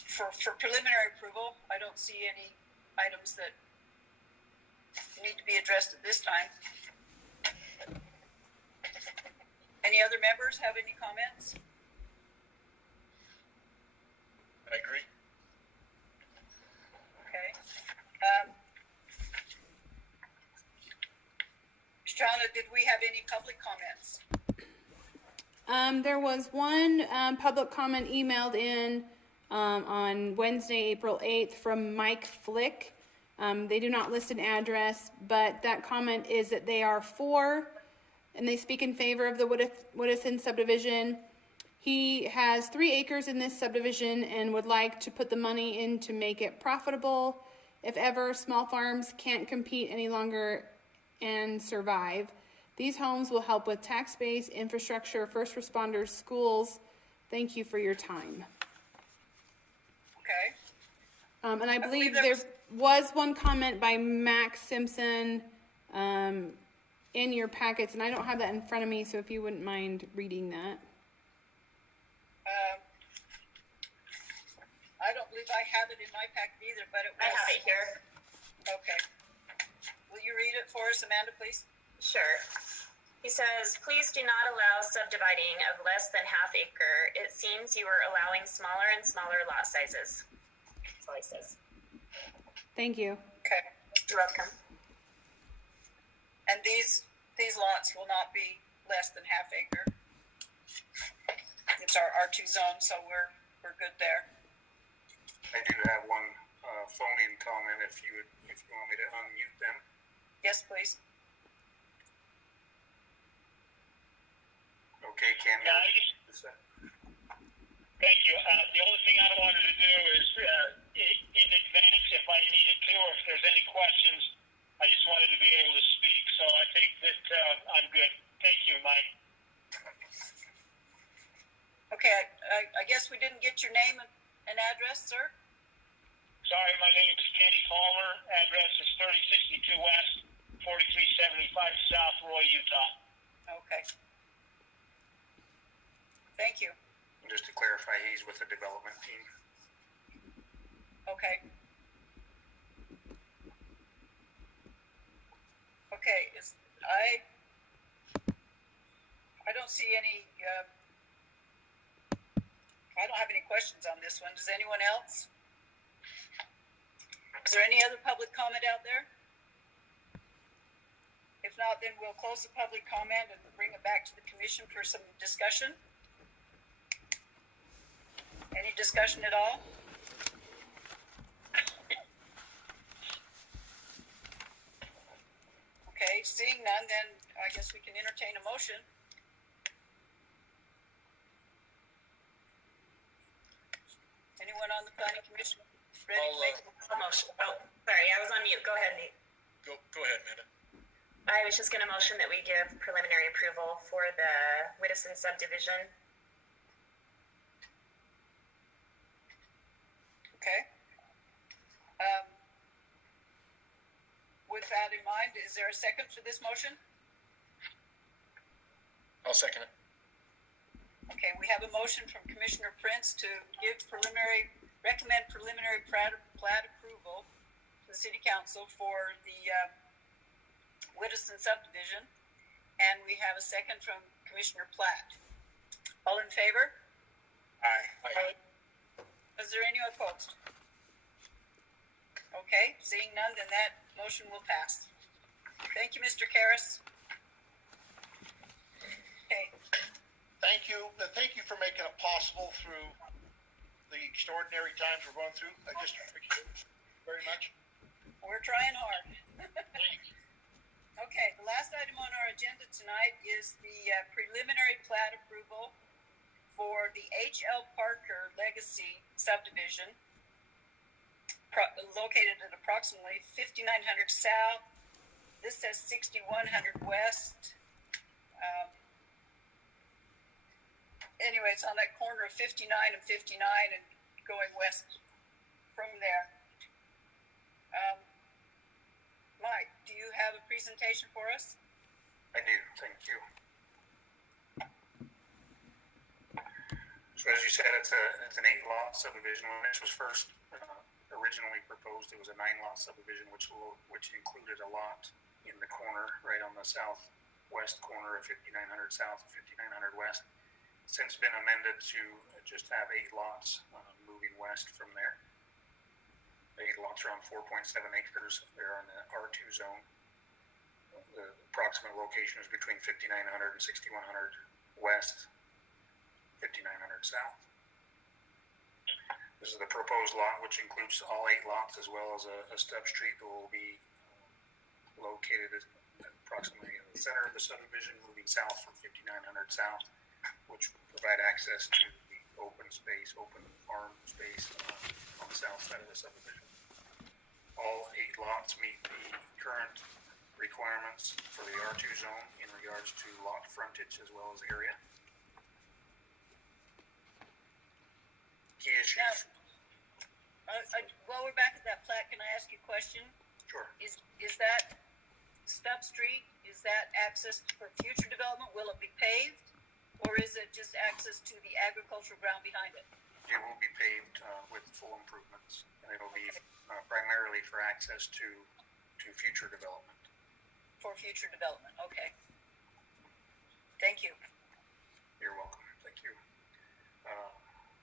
For preliminary approval, I don't see any items that need to be addressed at this time. Any other members have any comments? I agree. Okay. Shauna, did we have any public comments? There was one public comment emailed in on Wednesday, April 8th from Mike Flick. They do not list an address, but that comment is that they are for, and they speak in favor of the Widdowson subdivision. He has 3 acres in this subdivision and would like to put the money in to make it profitable. If ever small farms can't compete any longer and survive, these homes will help with tax base, infrastructure, first responders, schools. Thank you for your time. Okay. And I believe there was one comment by Max Simpson in your packets, and I don't have that in front of me, so if you wouldn't mind reading that. I don't believe I have it in my packet either, but it was. I have it here. Okay. Will you read it for us, Amanda, please? Sure. He says, please do not allow subdividing of less than half acre. It seems you are allowing smaller and smaller lot sizes. That's all he says. Thank you. Okay. You're welcome. And these lots will not be less than half acre. It's our R2 zone, so we're good there. I do have one phone-in comment if you want me to unmute them. Yes, please. Okay, Ken. Yeah, thank you. The only thing I wanted to do is, in advance, if I needed to, or if there's any questions, I just wanted to be able to speak. So I think that I'm good. Thank you, Mike. Okay, I guess we didn't get your name and address, sir. Sorry, my name is Kenny Palmer. Address is 3062 West, 4375 South, Roy, Utah. Okay. Thank you. Just to clarify, he's with the development team. Okay. Okay, I don't see any, I don't have any questions on this one. Does anyone else? Is there any other public comment out there? If not, then we'll close the public comment and bring it back to the commission for some discussion. Any discussion at all? Okay, seeing none, then I guess we can entertain a motion. Anyone on the planning commission ready to make a motion? Oh, sorry, I was on mute. Go ahead, Nate. Go ahead, Amanda. I was just going to motion that we give preliminary approval for the Widdowson subdivision. Okay. With that in mind, is there a second for this motion? I'll second it. Okay, we have a motion from Commissioner Prince to recommend preliminary plat approval to the City Council for the Widdowson subdivision, and we have a second from Commissioner Plat. All in favor? Aye. Is there any opposed? Okay, seeing none, then that motion will pass. Thank you, Mr. Karras. Okay. Thank you. Thank you for making it possible through the extraordinary times we're going through. I just appreciate it very much. We're trying hard. Okay, the last item on our agenda tonight is the preliminary plat approval for the H.L. Parker Legacy subdivision, located at approximately 5900 South. This says 6100 West. Anyway, it's on that corner of 59 and 59 and going west from there. Mike, do you have a presentation for us? I do, thank you. So as you said, it's an 8-lot subdivision. When this was first originally proposed, it was a 9-lot subdivision, which included a lot in the corner, right on the southwest corner of 5900 South and 5900 West. Since been amended to just have 8 lots moving west from there. The 8 lots are on 4.7 acres. They're on the R2 zone. The approximate location is between 5900 and 6100 West, 5900 South. This is the proposed lot, which includes all 8 lots as well as a stub street that will be located at approximately in the center of the subdivision, moving south from 5900 South, which will provide access to the open farm space on the south side of the subdivision. All 8 lots meet the current requirements for the R2 zone in regards to lot frontage as well as area. Key issues. Now, while we're back at that plat, can I ask you a question? Sure. Is that stub street, is that access for future development? Will it be paved? Or is it just access to the agricultural ground behind it? It will be paved with full improvements, and it'll be primarily for access to future development. For future development, okay. Thank you. You're welcome. Thank you.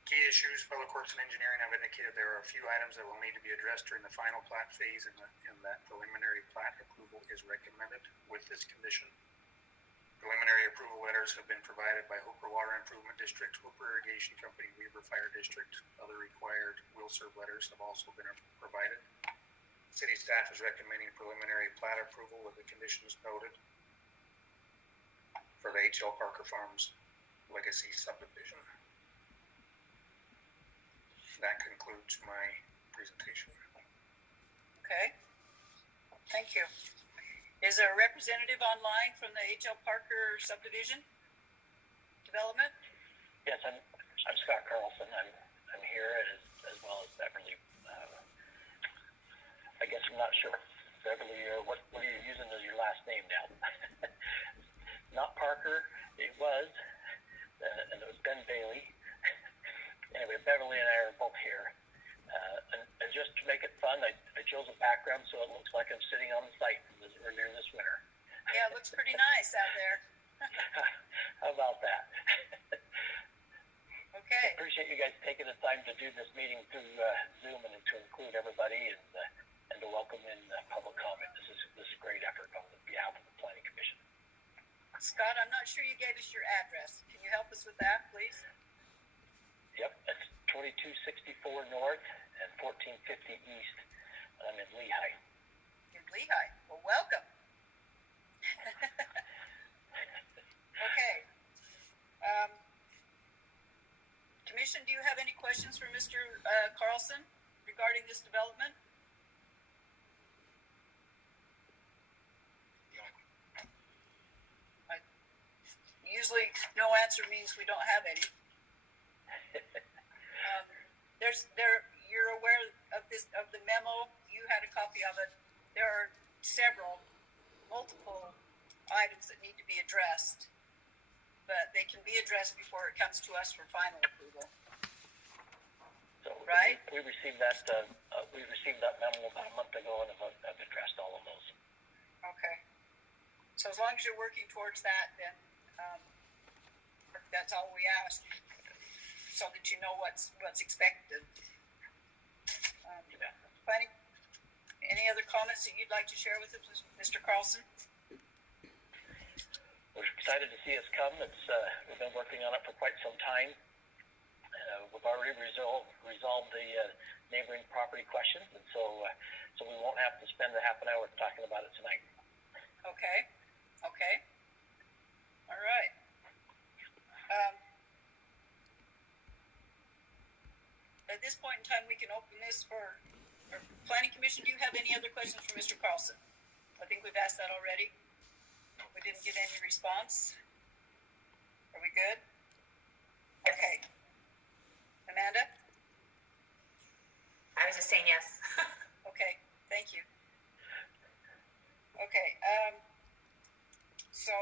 Key issues, Public Works and Engineering have indicated there are a few items that will need to be addressed during the final plat phase, and that preliminary plat approval is recommended with this condition. Preliminary approval letters have been provided by Hoofer Water Improvement District, Hoofer Irrigation Company, Weaver Fire District. Other required will-serve letters have also been provided. City staff is recommending preliminary plat approval with the conditions noted for the H.L. Parker Farms Legacy Subdivision. That concludes my presentation. Okay. Thank you. Is there a representative online from the H.L. Parker Subdivision Development? Yes, I'm Scott Carlson. I'm here as well as Beverly. I guess I'm not sure, Beverly, what are you using as your last name now? Not Parker. It was, and it was Ben Bailey. Anyway, Beverly and I are both here. And just to make it fun, I chose a background so it looks like I'm sitting on the site earlier this winter. Yeah, it looks pretty nice out there. How about that? Okay. I appreciate you guys taking the time to do this meeting through Zoom and to include everybody and to welcome in public comment. This is a great effort on behalf of the Planning Commission. Scott, I'm not sure you gave us your address. Can you help us with that, please? Yep, it's 2264 North and 1450 East. I'm in Lehigh. In Lehigh. Well, welcome. Okay. Commission, do you have any questions for Mr. Carlson regarding this development? Usually, no answer means we don't have any. You're aware of the memo. You had a copy of it. There are multiple items that need to be addressed, but they can be addressed before it comes to us for final approval. So right? We received that memo about a month ago, and I've addressed all of those. Okay. So as long as you're working towards that, then that's all we ask, so that you know what's expected. Any other comments that you'd like to share with us, Mr. Carlson? We're excited to see us come. We've been working on it for quite some time. We've already resolved the neighboring property questions, and so we won't have to spend a half an hour talking about it tonight. Okay. All right. At this point in time, we can open this for Planning Commission. Do you have any other questions for Mr. Carlson? I think we've asked that already. We didn't get any response. Are we good? Okay. Amanda? I was just saying yes. Okay, thank you. Okay, so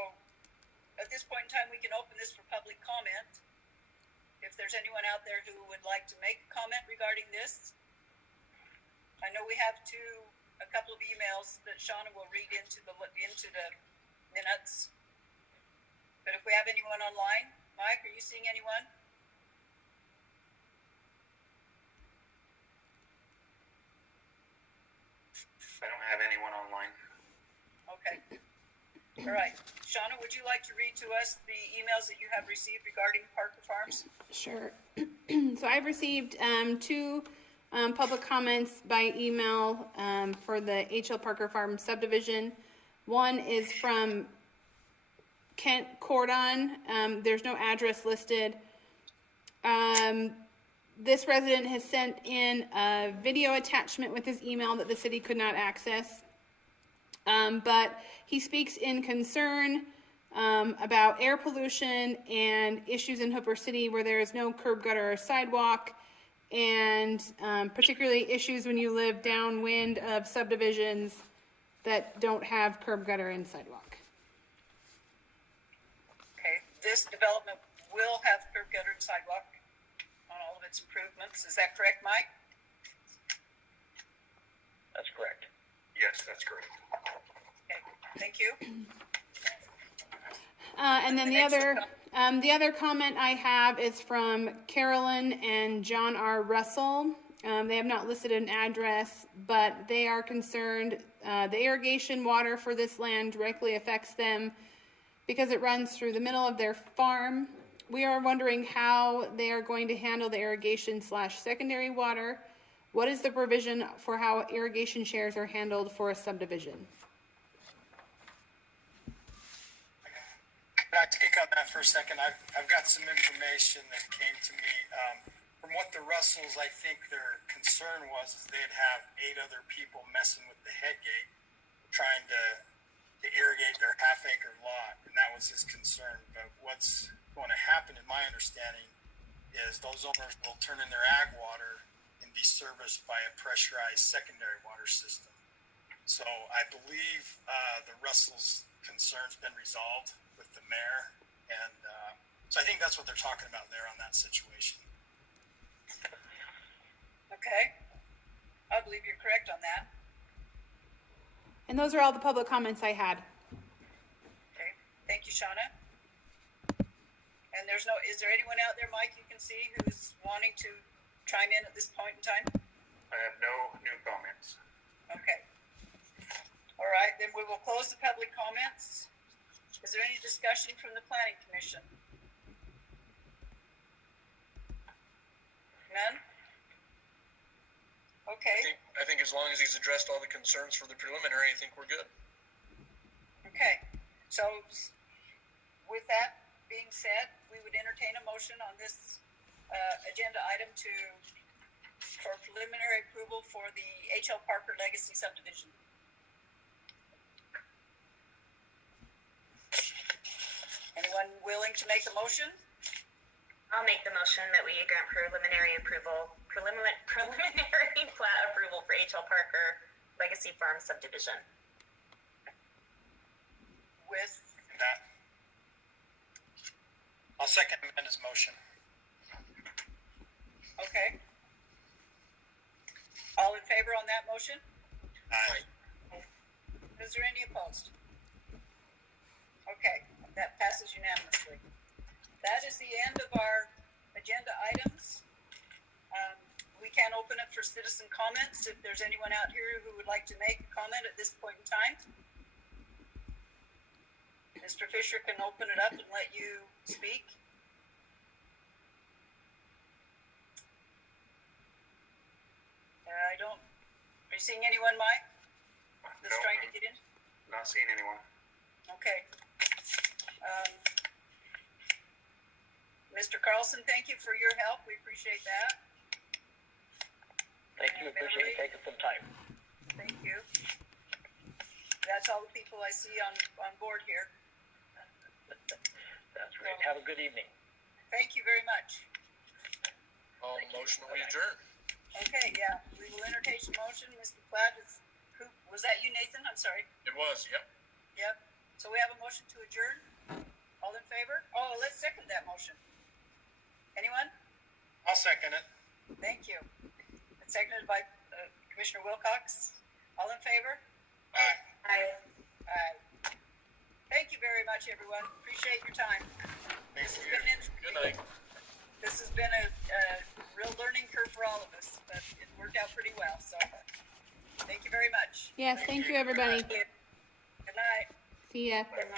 at this point in time, we can open this for public comment. If there's anyone out there who would like to make a comment regarding this. I know we have a couple of emails that Shauna will read into the minutes. But if we have anyone online, Mike, are you seeing anyone? I don't have anyone online. Okay. All right. Shauna, would you like to read to us the emails that you have received regarding Parker Farms? Sure. So I've received two public comments by email for the H.L. Parker Farm subdivision. One is from Kent Cordon. There's no address listed. This resident has sent in a video attachment with his email that the city could not access. But he speaks in concern about air pollution and issues in Hooper City where there is no curb, gutter, or sidewalk, and particularly issues when you live downwind of subdivisions that don't have curb, gutter, and sidewalk. Okay, this development will have curb, gutter, and sidewalk on all of its improvements. Is that correct, Mike? That's correct. Yes, that's correct. Okay, thank you. And then the other comment I have is from Carolyn and John R. Russell. They have not listed an address, but they are concerned the irrigation water for this land directly affects them because it runs through the middle of their farm. We are wondering how they are going to handle the irrigation/secondary water. What is the provision for how irrigation shares are handled for a subdivision? Can I take on that for a second? I've got some information that came to me. From what the Russells, I think their concern was is they'd have 8 other people messing with the head gate, trying to irrigate their half-acre lot, and that was his concern. But what's going to happen, in my understanding, is those owners will turn in their ag water and be serviced by a pressurized secondary water system. So I believe the Russells' concern's been resolved with the mayor, and so I think that's what they're talking about there on that situation. Okay. I believe you're correct on that. And those are all the public comments I had. Okay. Thank you, Shauna. And is there anyone out there, Mike, you can see who's wanting to chime in at this point in time? I have no new comments. Okay. All right, then we will close the public comments. Is there any discussion from the Planning Commission? None? Okay. I think as long as he's addressed all the concerns for the preliminary, I think we're good. Okay. So with that being said, we would entertain a motion on this agenda item for preliminary approval for the H.L. Parker Legacy Subdivision. Anyone willing to make a motion? I'll make the motion that we grant preliminary plat approval for H.L. Parker Legacy Farm Subdivision. With that, I'll second Amanda's motion. Okay. All in favor on that motion? Aye. Is there any opposed? Okay, that passes unanimously. That is the end of our agenda items. We can open it for citizen comments if there's anyone out here who would like to make a comment at this point in time. Mr. Fisher can open it up and let you speak. Are you seeing anyone, Mike, that's trying to get in? Not seeing anyone. Okay. Mr. Carlson, thank you for your help. We appreciate that. Thank you. Appreciate you taking some time. Thank you. That's all the people I see on board here. That's great. Have a good evening. Thank you very much. Motion we adjourn. Okay, yeah, we will entertain a motion. Mr. Plat, was that you, Nathan? I'm sorry. It was, yep. Yep. So we have a motion to adjourn. All in favor? Oh, let's second that motion. Anyone? I'll second it. Thank you. It's seconded by Commissioner Wilcox. All in favor? Aye. Aye. Aye. Thank you very much, everyone. Appreciate your time. Thanks for Good night. This has been a real learning curve for all of us, but it worked out pretty well. So thank you very much. Yes, thank you, everybody. Good night. See ya. Good